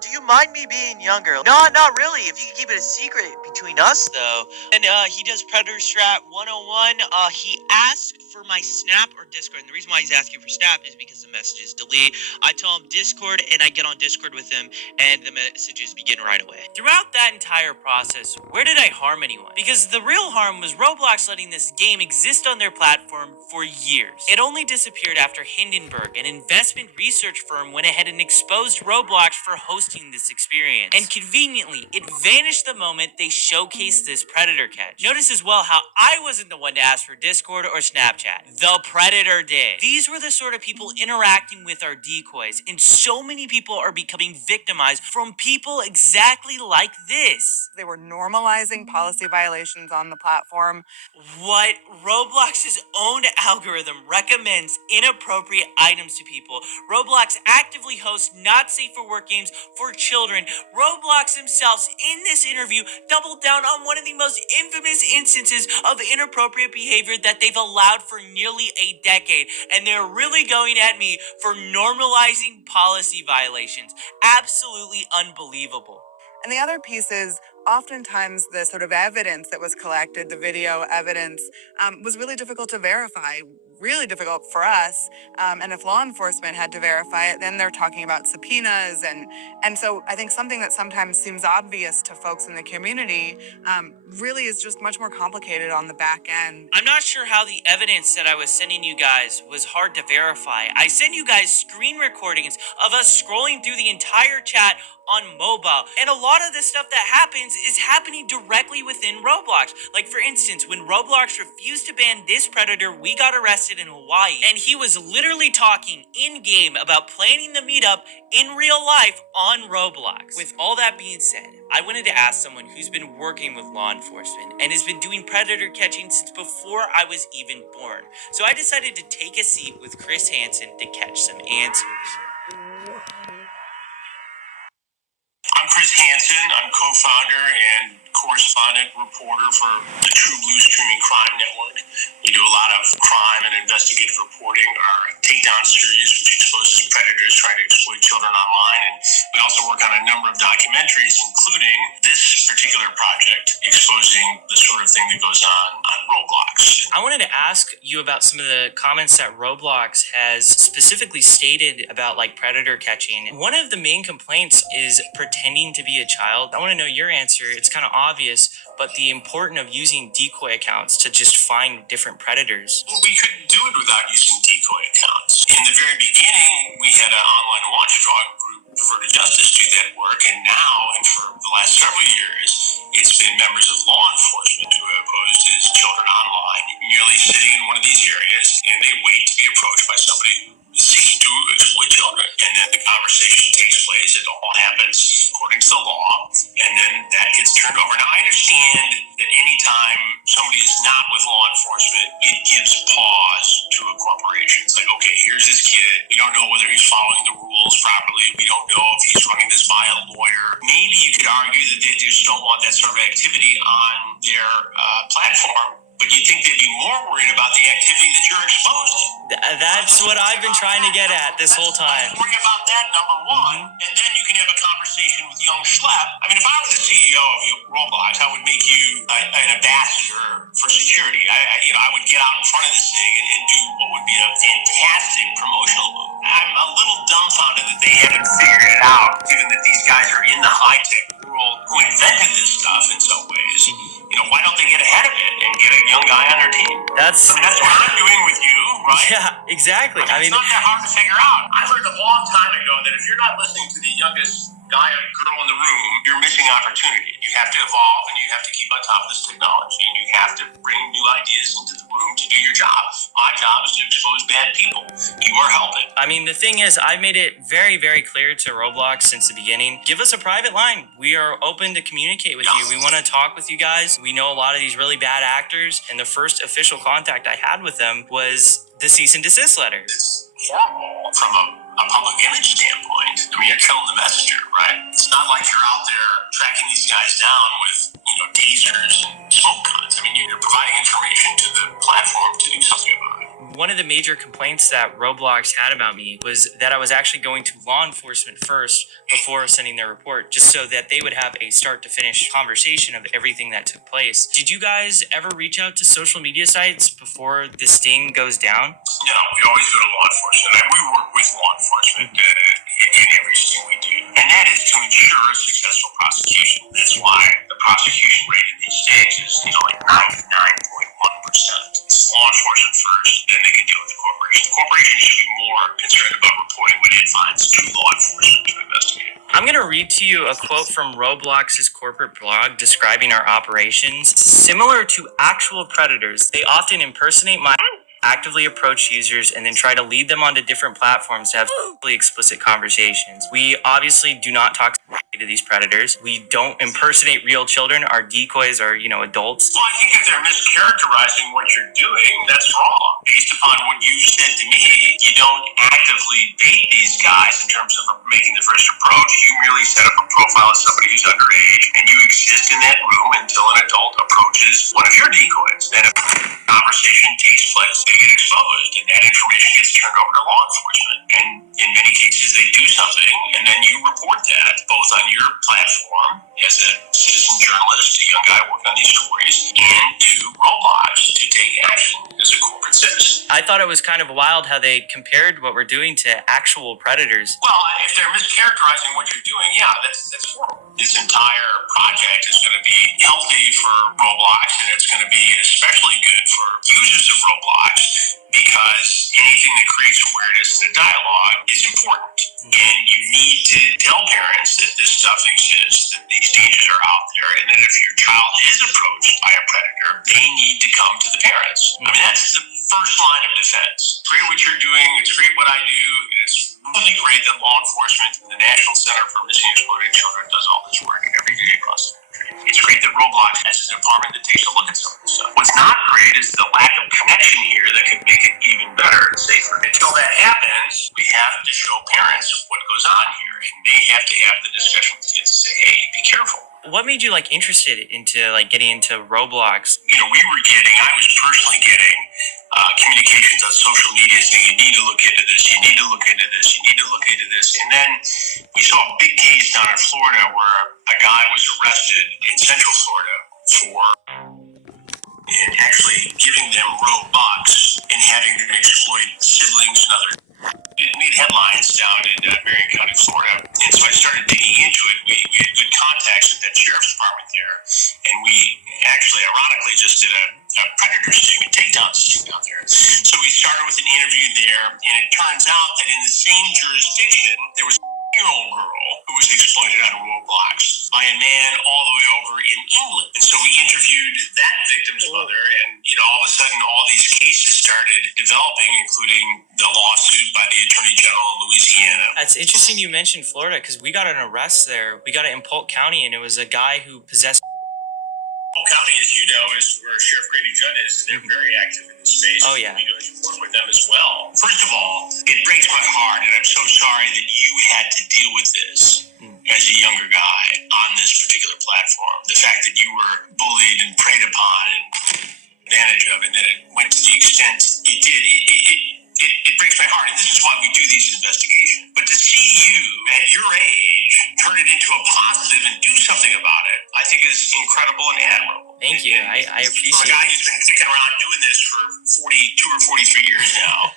Do you mind me being younger? No, not really. If you can keep it a secret between us, though. And, he does Predator Strat 101. He asked for my Snap or Discord. And the reason why he's asking for Snap is because the messages delete. I tell him Discord, and I get on Discord with him, and the messages begin right away. Throughout that entire process, where did I harm anyone? Because the real harm was Roblox letting this game exist on their platform for years. It only disappeared after Hindenburg, an investment research firm, went ahead and exposed Roblox for hosting this experience. And conveniently, it vanished the moment they showcased this predator catch. Notice as well how I wasn't the one to ask for Discord or Snapchat. The predator did. These were the sort of people interacting with our decoys, and so many people are becoming victimized from people exactly like this. They were normalizing policy violations on the platform. What Roblox's own algorithm recommends inappropriate items to people. Roblox actively hosts not safe for work games for children. Roblox themselves in this interview doubled down on one of the most infamous instances of inappropriate behavior that they've allowed for nearly a decade. And they're really going at me for normalizing policy violations. Absolutely unbelievable. And the other piece is oftentimes the sort of evidence that was collected, the video evidence, was really difficult to verify, really difficult for us. And if law enforcement had to verify it, then they're talking about subpoenas. And so I think something that sometimes seems obvious to folks in the community really is just much more complicated on the back end. I'm not sure how the evidence that I was sending you guys was hard to verify. I sent you guys screen recordings of us scrolling through the entire chat on mobile. And a lot of the stuff that happens is happening directly within Roblox. Like, for instance, when Roblox refused to ban this predator, we got arrested in Hawaii. And he was literally talking in-game about planning the meetup in real life on Roblox. With all that being said, I wanted to ask someone who's been working with law enforcement and has been doing predator catching since before I was even born. So I decided to take a seat with Chris Hansen to catch some answers. I'm Chris Hansen. Benson. I'm co-founder and correspondent reporter for the True Blue Streaming Crime Network. We do a lot of crime and investigative reporting. Our Takedown series, which exposes predators trying to exploit children online, and we also work on a number of documentaries, including this particular project exposing the sort of thing that goes on Roblox. I wanted to ask you about some of the comments that Roblox has specifically stated about like predator catching. One of the main complaints is pretending to be a child. I want to know your answer. It's kind of obvious, but the importance of using decoy accounts to just find different predators. Well, we couldn't do it without using decoy accounts. In the very beginning, we had an online watchdog group, Prefer to Justice, do that work, and now, and for the last several years, it's been members of law enforcement who have posed as children online, merely sitting in one of these areas, and they wait to be approached by somebody who is seeking to exploit children. And then the conversation takes place. It all happens according to the law, and then that gets turned over. Now, I understand that anytime somebody is not with law enforcement, it gives pause to a corporation. It's like, okay, here's this kid. We don't know whether he's following the rules properly. We don't know if he's running this by a lawyer. Maybe you could argue that they just don't want that sort of activity on their platform. But you think they'd be more worried about the activity that you're exposed to. That's what I've been trying to get at this whole time. Worry about that, number one, and then you can have a conversation with young Schlepp. I mean, if I were the CEO of Roblox, I would make you an ambassador for security. I would get out in front of this thing and do what would be a fantastic promotional move. I'm a little dumbfounded that they haven't figured it out, given that these guys are in the high-tech world who invented this stuff in some ways. Why don't they get ahead of it and get a young guy on their team? That's what I'm doing with you, right? Yeah, exactly. I mean, it's not that hard to figure out. I learned a long time ago that if you're not listening to the youngest guy or girl in the room, you're missing opportunity. You have to evolve and you have to keep on top of this technology, and you have to bring new ideas into the room to do your job. My job is to expose bad people. You are helping. I mean, the thing is, I've made it very, very clear to Roblox since the beginning. Give us a private line. We are open to communicate with you. We want to talk with you guys. We know a lot of these really bad actors, and the first official contact I had with them was the cease and desist letter. It's horrible from a public image standpoint. I mean, you're killing the messenger, right? It's not like you're out there tracking these guys down with, tasers and smoke guns. I mean, you're providing information to the platform to do something about it. One of the major complaints that Roblox had about me was that I was actually going to law enforcement first before sending their report, just so that they would have a start to finish conversation of everything that took place. Did you guys ever reach out to social media sites before this sting goes down? No, we always go to law enforcement. We work with law enforcement in everything we do. And that is to ensure a successful prosecution. That's why the prosecution rate in these states is, like 99.1%. It's law enforcement first, then they can deal with the corporation. The corporation should be more concerned about reporting what it finds to law enforcement to investigate. I'm going to read to you a quote from Roblox's corporate blog describing our operations. Similar to actual predators, they often impersonate my actively approach users and then try to lead them onto different platforms to have explicit conversations. We obviously do not talk to these predators. We don't impersonate real children. Our decoys are, adults. Well, I think if they're mischaracterizing what you're doing, that's wrong. Based upon what you said to me, you don't actively bait these guys in terms of making the first approach. You merely set up a profile of somebody who's underage, and you exist in that room until an adult approaches one of your decoys. Then a conversation takes place. They get exposed, and that information gets turned over to law enforcement. And in many cases, they do something, and then you report that both on your platform as a citizen journalist, a young guy working on these stories, and to Roblox to take action as a corporate citizen. I thought it was kind of wild how they compared what we're doing to actual predators. Well, if they're mischaracterizing what you're doing, yeah, that's horrible. This entire project is going to be healthy for Roblox, and it's going to be especially good for users of Roblox, because anything that creates awareness and a dialogue is important. And you need to tell parents that this stuff exists, that these dangers are out there, and that if your child is approached by a predator, they need to come to the parents. I mean, that's the first line of defense. It's great what you're doing, it's great what I do, it's really great that law enforcement and the National Center for Missing and Exploited Children does all this work every day across the country. It's great that Roblox has a department that takes a look at some of this stuff. What's not great is the lack of connection here that could make it even better and safer. Until that happens, we have to show parents what goes on here, and they have to have the discussion with kids and say, hey, be careful. What made you like interested into like getting into Roblox? You know, I was personally getting communications on social media saying you need to look into this, you need to look into this, you need to look into this. And then we saw a big case down in Florida where a guy was arrested in Central Florida for and actually giving them Robux and having them exploit siblings and other. It made headlines down in Marion County, Florida. And so I started digging into it. We had good contacts with that sheriff's department there. And we actually, ironically, just did a predator sting, a takedown sting down there. So we started with an interview there. And it turns out that in the same jurisdiction, there was a 10-year-old girl who was exploited on Roblox by a man all the way over in England. And so we interviewed that victim's mother. And, you know, all of a sudden, all these cases started developing, including the lawsuit by the Attorney General of Louisiana. It's interesting you mentioned Florida because we got an arrest there. We got it in Polk County, and it was a guy who possessed. Polk County, as you know, is where Sheriff Grady Judd is, and they're very active in this space. Oh, yeah. We do work with them as well. First of all, it breaks my heart, and I'm so sorry that you had to deal with this as a younger guy on this particular platform. The fact that you were bullied and preyed upon and advantage of, and that it went to the extent it did, it breaks my heart. And this is why we do these investigations. But to see you at your age turn it into a positive and do something about it, I think is incredible and admirable. Thank you. I appreciate it. From a guy who's been kicking around doing this for 42 or 43 years now,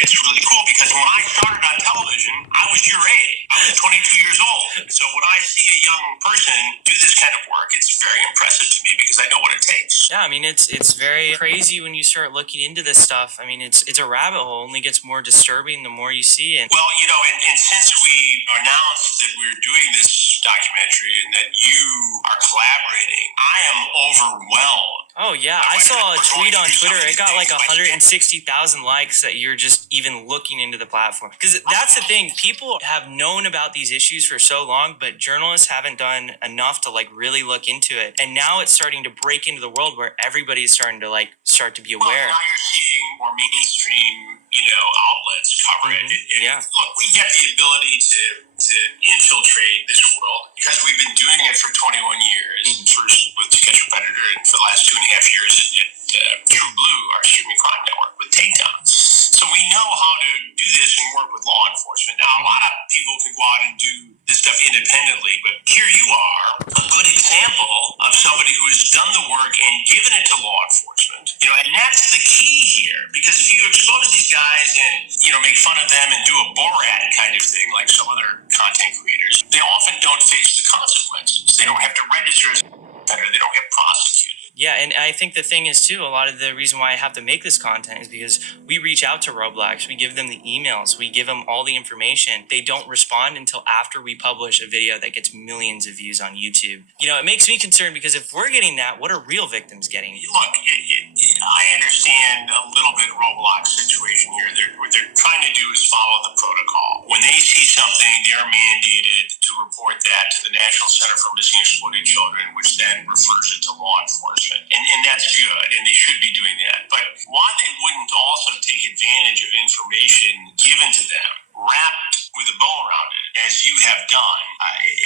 it's really cool because when I started on television, I was your age. I was 22 years old. So when I see a young person do this kind of work, it's very impressive to me because I know what it takes. Yeah, I mean, it's very crazy when you start looking into this stuff. I mean, it's a rabbit hole. It only gets more disturbing the more you see it. Well, you know, and since we announced that we're doing this documentary and that you are collaborating, I am overwhelmed. Oh, yeah. I saw a tweet on Twitter. It got like 160,000 likes that you're just even looking into the platform. Because that's the thing. People have known about these issues for so long, but journalists haven't done enough to like really look into it. And now it's starting to break into the world where everybody's starting to like start to be aware. Well, now you're seeing more mainstream, you know, outlets cover it. And Yeah. Look, we have the ability to infiltrate this world because we've been doing it for 21 years. First with To Catch a Predator, and for the last 2.5 years at True Blue, our streaming crime network, with Takedowns. So we know how to do this and work with law enforcement. Now, a lot of people can go out and do this stuff independently, but here you are, a good example of somebody who has done the work and given it to law enforcement. You know, and that's the key here, because if you expose these guys and, you know, make fun of them and do a Borat kind of thing, like some other content creators, they often don't face the consequences. They don't have to register as a offender. They don't get prosecuted. Yeah, and I think the thing is, too, a lot of the reason why I have to make this content is because we reach out to Roblox. We give them the emails. We give them all the information. They don't respond until after we publish a video that gets millions of views on YouTube. You know, it makes me concerned because if we're getting that, what are real victims getting? Look, I understand a little bit Roblox situation here. What they're trying to do is follow the protocol. When they see something, they're mandated to report that to the National Center for Missing and Exploited Children, which then refers it to law enforcement. And that's good, and they should be doing that. But why they wouldn't also take advantage of information given to them, wrapped with a bow around it, as you have done,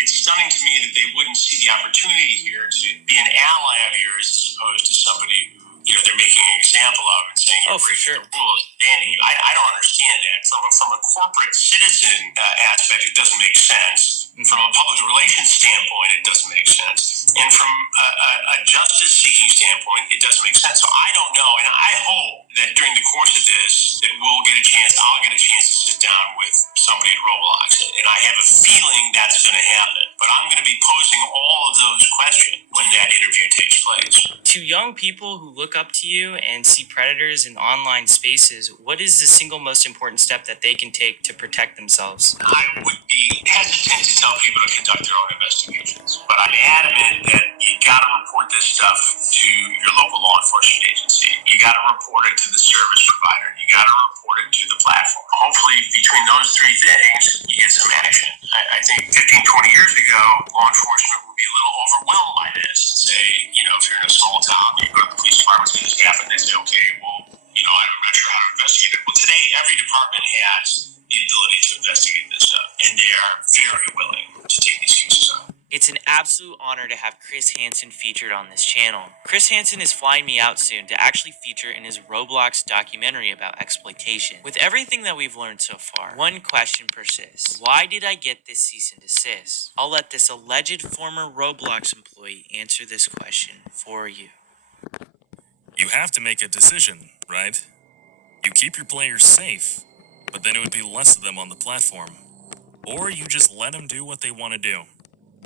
it's stunning to me that they wouldn't see the opportunity here to be an ally of yours as opposed to somebody who, you know, they're making an example of and saying, oh, for sure, the rules, banning you. I don't understand that. From a corporate citizen aspect, it doesn't make sense. From a public relations standpoint, it doesn't make sense. And from a justice-seeking standpoint, it doesn't make sense. So I don't know, and I hope that during the course of this, that I'll get a chance to sit down with somebody at Roblox. And I have a feeling that's going to happen. But I'm going to be posing all of those questions when that interview takes place. To young people who look up to you and see predators in online spaces, what is the single most important step that they can take to protect themselves? I would be be hesitant to tell people to conduct their own investigations, but I'm adamant that you got to report this stuff to your local law enforcement agency. You got to report it to the service provider. You got to report it to the platform. Hopefully, between those three things, you get some action. I think 15, 20 years ago, law enforcement would be a little overwhelmed by this and say, if you're in a small town, you go to the police department, say this happened, they say, okay, well, I'm not sure how to investigate it. Well, today, every department has the ability to investigate this stuff, and they are very willing to take these cases up. It's an absolute honor to have Chris Hansen featured on this channel. Chris Hansen is flying me out soon to actually feature in his Roblox documentary about exploitation. With everything that we've learned so far, one question persists. Why did I get this cease and desist? I'll let this alleged former Roblox employee answer this question for you. You have to make a decision, right? You keep your players safe, but then it would be less of them on the platform. Or you just let them do what they want to do.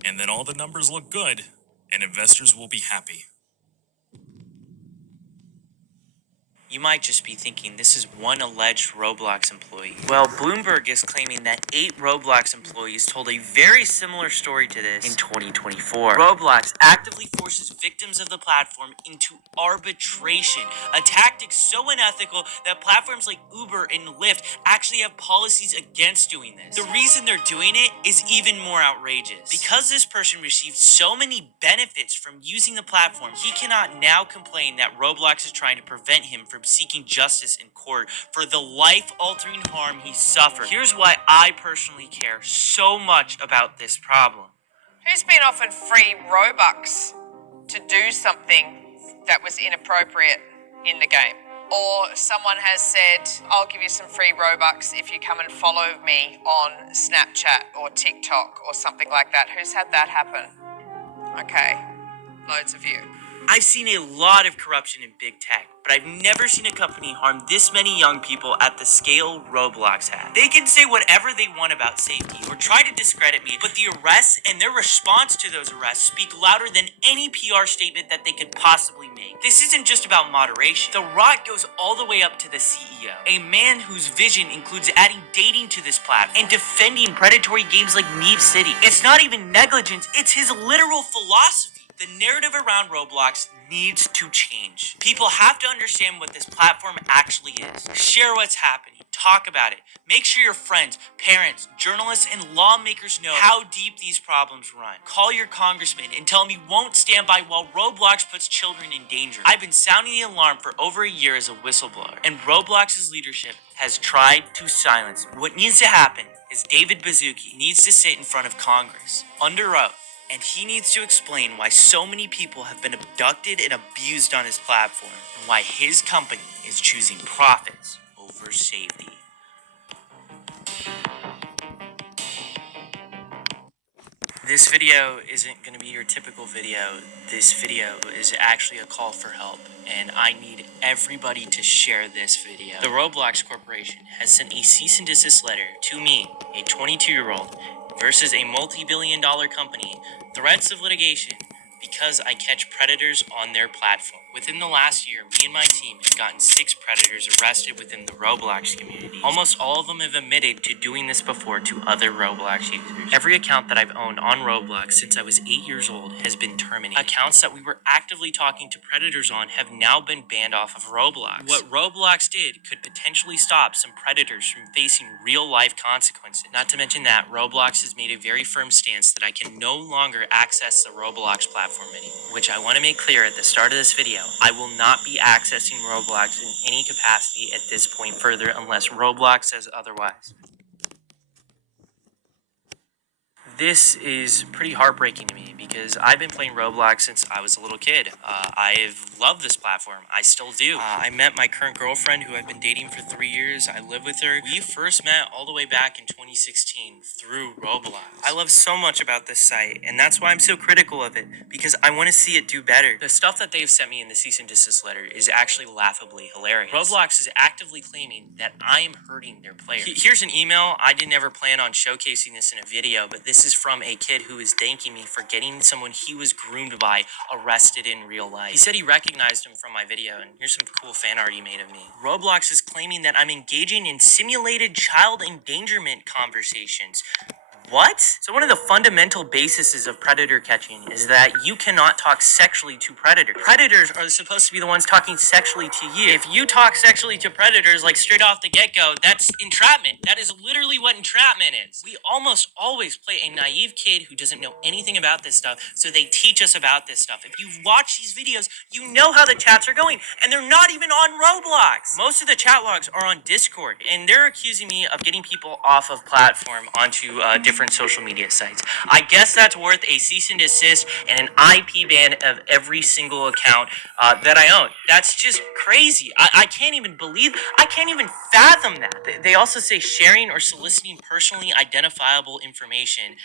And then all the numbers look good, and investors will be happy. You might just be thinking this is one alleged Roblox employee. Well, Bloomberg is claiming that 8 Roblox employees told a very similar story to this in 2024. Roblox actively forces victims of the platform into arbitration, a tactic so unethical that platforms like Uber and Lyft actually have policies against doing this. The reason they're doing it is even more outrageous. Because this person received so many benefits from using the platform, he cannot now complain that Roblox is trying to prevent him from seeking justice in court for the life-altering harm he suffered. Here's why I personally care so much about this problem. Who's been offered free Robux to do something that was inappropriate in the game? Or someone has said, I'll give you some free Robux if you come and follow me on Snapchat or TikTok or something like that. Who's had that happen? Okay, loads of you. I've seen a lot of corruption in big tech, but I've never seen a company harm this many young people at the scale Roblox has. They can say whatever they want about safety or try to discredit me, but the arrests and their response to those arrests speak louder than any PR statement that they could possibly make. This isn't just about moderation. The rot goes all the way up to the CEO, a man whose vision includes adding dating to this platform and defending predatory games like Neve City. It's not even negligence, it's his literal philosophy. The narrative around Roblox needs to change. People have to understand what this platform actually is. Share what's happening. Talk about it. Make sure your friends, parents, journalists, and lawmakers know how deep these problems run. Call your congressman and tell him he won't stand by while Roblox puts children in danger. I've been sounding the alarm for over a year as a whistleblower, and Roblox's leadership has tried to silence me. What needs to happen is David Baszucki needs to sit in front of Congress under oath, and he needs to explain why so many people have been abducted and abused on his platform, and why his company is choosing profits over safety. This video isn't going to be your typical video. This video is actually a call for help, and I need everybody to share this video. The Roblox Corporation has sent a cease and desist letter to me, a 22-year-old, versus a multi-billion-dollar company, threats of litigation, because I catch predators on their platform. Within the last year, me and my team have gotten 6 predators arrested within the Roblox community. Almost all of them have admitted to doing this before to other Roblox users. Every account that I've owned on Roblox since I was 8 years old has been terminated. Accounts that we were actively talking to predators on have now been banned off of Roblox. What Roblox did could potentially stop some predators from facing real-life consequences. Not to mention that Roblox has made a very firm stance that I can no longer access the Roblox platform anymore, which I want to make clear at the start of this video. I will not be accessing Roblox in any capacity at this point further unless Roblox says otherwise. This is pretty heartbreaking to me because I've been playing Roblox since I was a little kid. I've loved this platform. I still do. I met my current girlfriend who I've been dating for 3 years. I live with her. We first met all the way back in 2016 through Roblox. I love so much about this site, and that's why I'm so critical of it, because I want to see it do better. The stuff that they've sent me in the cease and desist letter is actually laughably hilarious. Roblox is actively claiming that I am hurting their players. Here's an email. I didn't ever plan on showcasing this in a video, but this is from a kid who is thanking me for getting someone he was groomed by arrested in real life. He said he recognized him from my video, and here's some cool fan art he made of me. Roblox is claiming that I'm engaging in simulated child endangerment conversations. What? So one of the fundamental bases of predator catching is that you cannot talk sexually to predators. Predators are supposed to be the ones talking sexually to you. If you talk sexually to predators, like straight off the get-go, that's entrapment. That is literally what entrapment is. We almost always play a naive kid who doesn't know anything about this stuff, so they teach us about this stuff. If you've watched these videos, you know how the chats are going, and they're not even on Roblox. Most of the chat logs are on Discord, and they're accusing me of getting people off of platform onto different social media sites. I guess that's worth a cease and desist and an IP ban of every single account that I own. That's just crazy. I can't even I can't even fathom that. They also say sharing or soliciting personally identifiable information.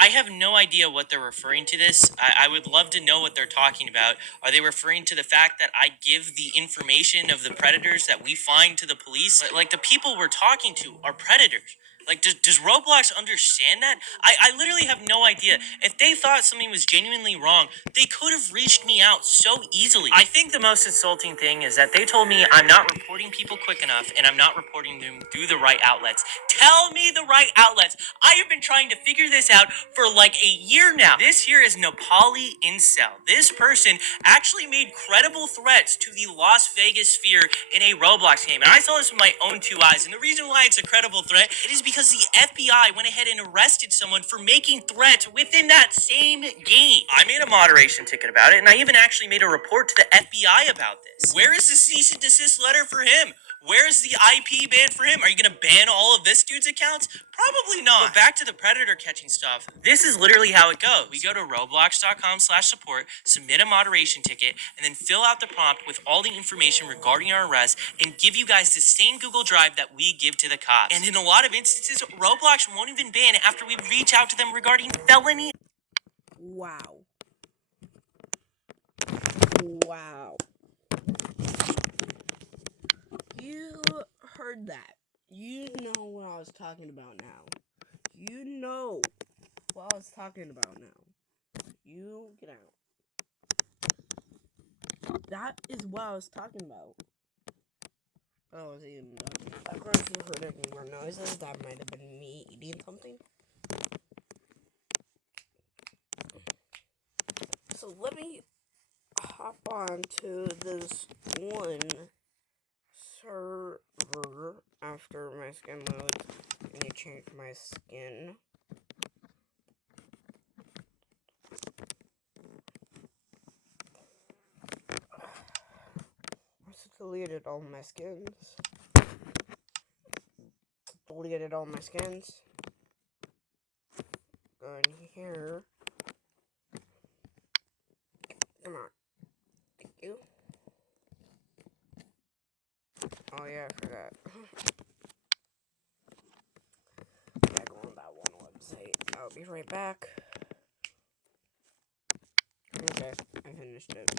I have no idea what they're referring to this. I would love to know what they're talking about. Are they referring to the fact that I give the information of the predators that we find to the police? Like, the people we're talking to are predators. Like, does Roblox understand that? I literally have no idea. If they thought something was genuinely wrong, they could have reached me out so easily. I think the most insulting thing is that they told me I'm not reporting people quick enough and I'm not reporting them through the right outlets. Tell me the right outlets. I have been trying to figure this out for like a year now. This here is Nepali Incel. This person actually made credible threats to the Las Vegas sphere in a Roblox game. And I saw this with my own two eyes. And the reason why it's a credible threat, it is because the FBI went ahead and arrested someone for making threats within that same game. I made a moderation ticket about it, and I even actually made a report to the FBI about this. Where is the cease and desist letter for him? Where's the IP ban for him? Are you gonna ban all of this dude's accounts? Probably not. But back to the predator catching stuff. This is literally how it goes. We go to roblox.com/support, submit a moderation ticket, and then fill out the prompt with all the information regarding our arrest and give you guys the same Google Drive that we give to the cops. And in a lot of instances, Roblox won't even ban it after we reach out to them regarding felony. Wow. Wow. You heard that. You know what I was talking about now. You know what I was talking about now. You get out. That is what I was talking about. I was even done. Of course, you heard any more noises. That might have been me eating something. So let me hop on to this one server after my skin loads. I need to change my skin. I just deleted all my skins. Deleted all my skins. Go in here. Come on. Thank you. Oh yeah, I forgot. Gotta go on that one website. I'll be right back. Okay, I finished it.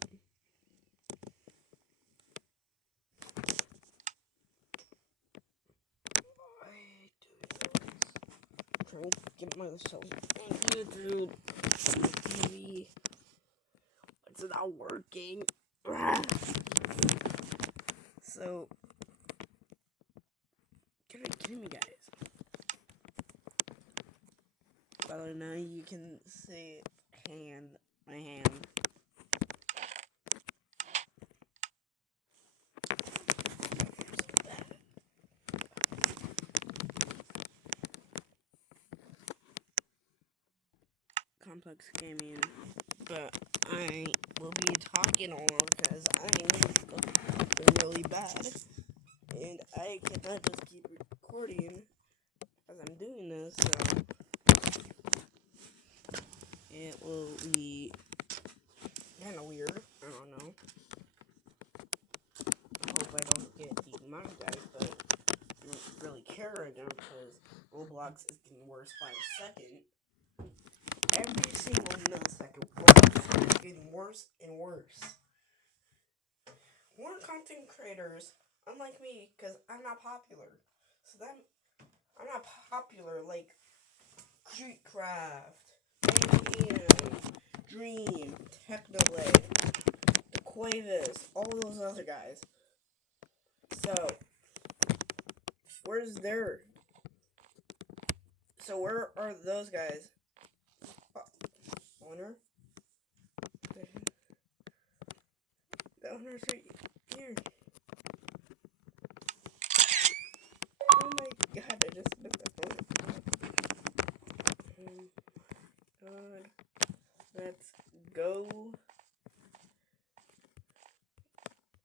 Trying to get myself on YouTube. TV. It's not working. So, get it, kidding me, guys. Well, now you can see my hand. Complex gaming, but I will be talking all because I'm really bad, and I cannot just keep recording as I'm doing this, so it will be kind of weird. I don't know. I hope I don't get demonetized, but I don't really care right now because Roblox is getting worse by the second. Every single millisecond, Roblox is getting worse and worse. More content creators, unlike me, because I'm not popular. So I'm not popular like Creekcraft, Dream, Technolay, the Quavis, all those other guys. So, where's their So where are those guys? Owner? The owner's right here. Oh my god, I just missed the phone. God. Let's go.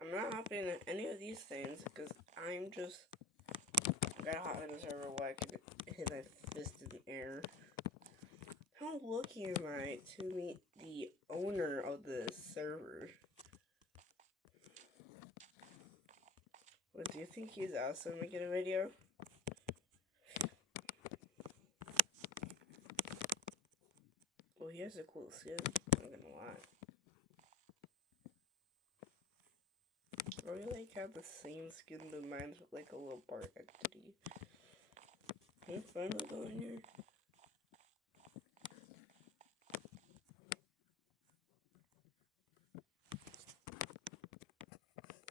I'm not hopping in any of these things because I'm just gotta hop in the server where I can hit my fist in the air. How lucky am I to meet the owner of the server? What, do you think he's also making a video? Well, he has a cool skin, I'm not gonna lie. Or we like have the same skin, but mine's like a little part entity. Can you finally go in here?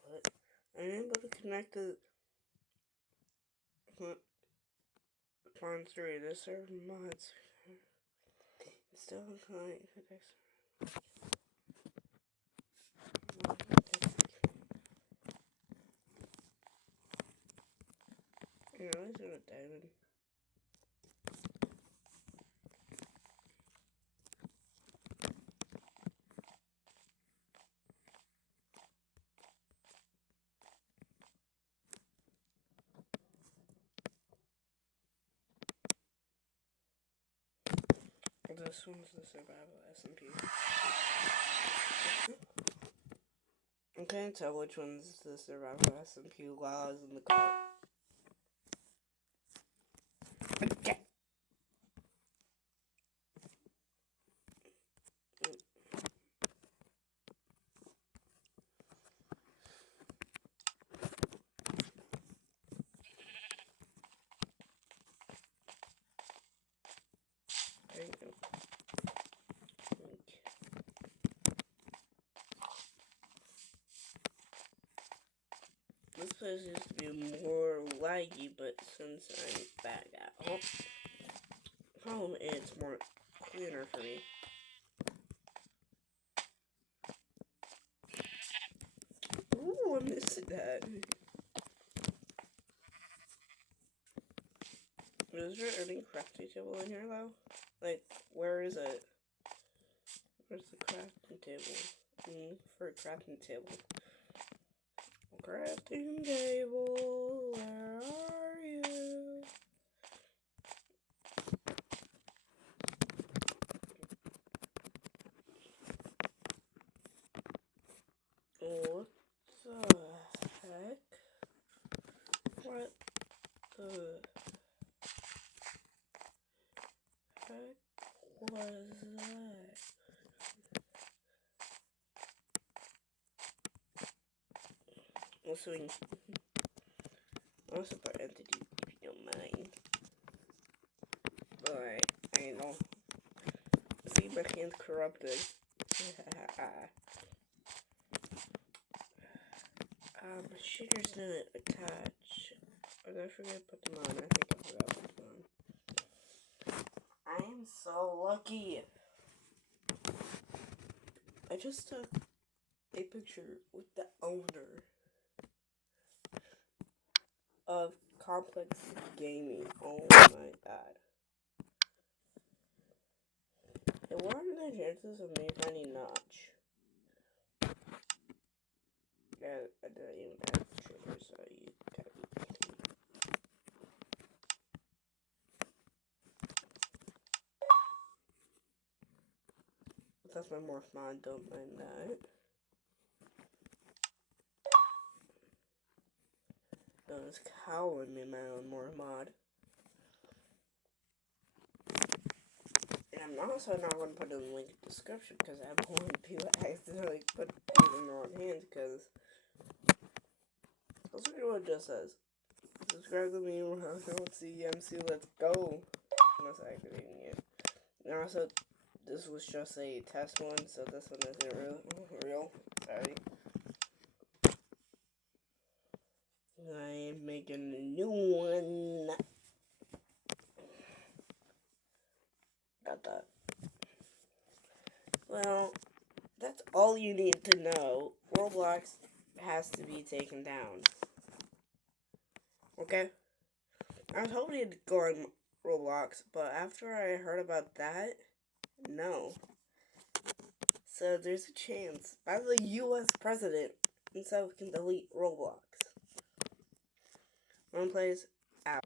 What? I'm able to connect the monster to serve mods. Still can't connect. I know he's gonna diamond. This one's the survival SMP. I can't tell which one's the survival SMP while I was in the car. Okay. There you go. This place used to be more laggy, but since I'm back at home, it's more cleaner for me. Ooh, I missed that. Is there any crafting table in here, though? Like, where is it? Where's the crafting table? For a crafting table. Crafting table, where are you? What the heck? What the heck was that? Also, put entity if you don't mind. Alright, I know. See, my hand's corrupted. My shaders didn't attach. Or did I forget to put them on? I think I forgot to put them on. I am so lucky. I just took a picture with the owner of Complex Gaming. Oh my god. Hey, what are the chances of me finding Notch? Yeah, I didn't even have the trigger, so you gotta be kidding. But that's my morph mod, don't mind that. No, it's cowering me in my own morph mod. And I'm also not going to put it in the link in the description because I don't want people to accidentally put these in the wrong hands because let's look at what it just says. Subscribe to me, CMC, let's go. I'm not activating it. And also, this was just a test one, so this one isn't real. Sorry. I'm making a new one. about that. Well, that's all you need to know. Roblox has to be taken down. Okay? I was hoping to go on Roblox, but after I heard about that, no. So there's a chance by the US president himself can delete Roblox. One plays out.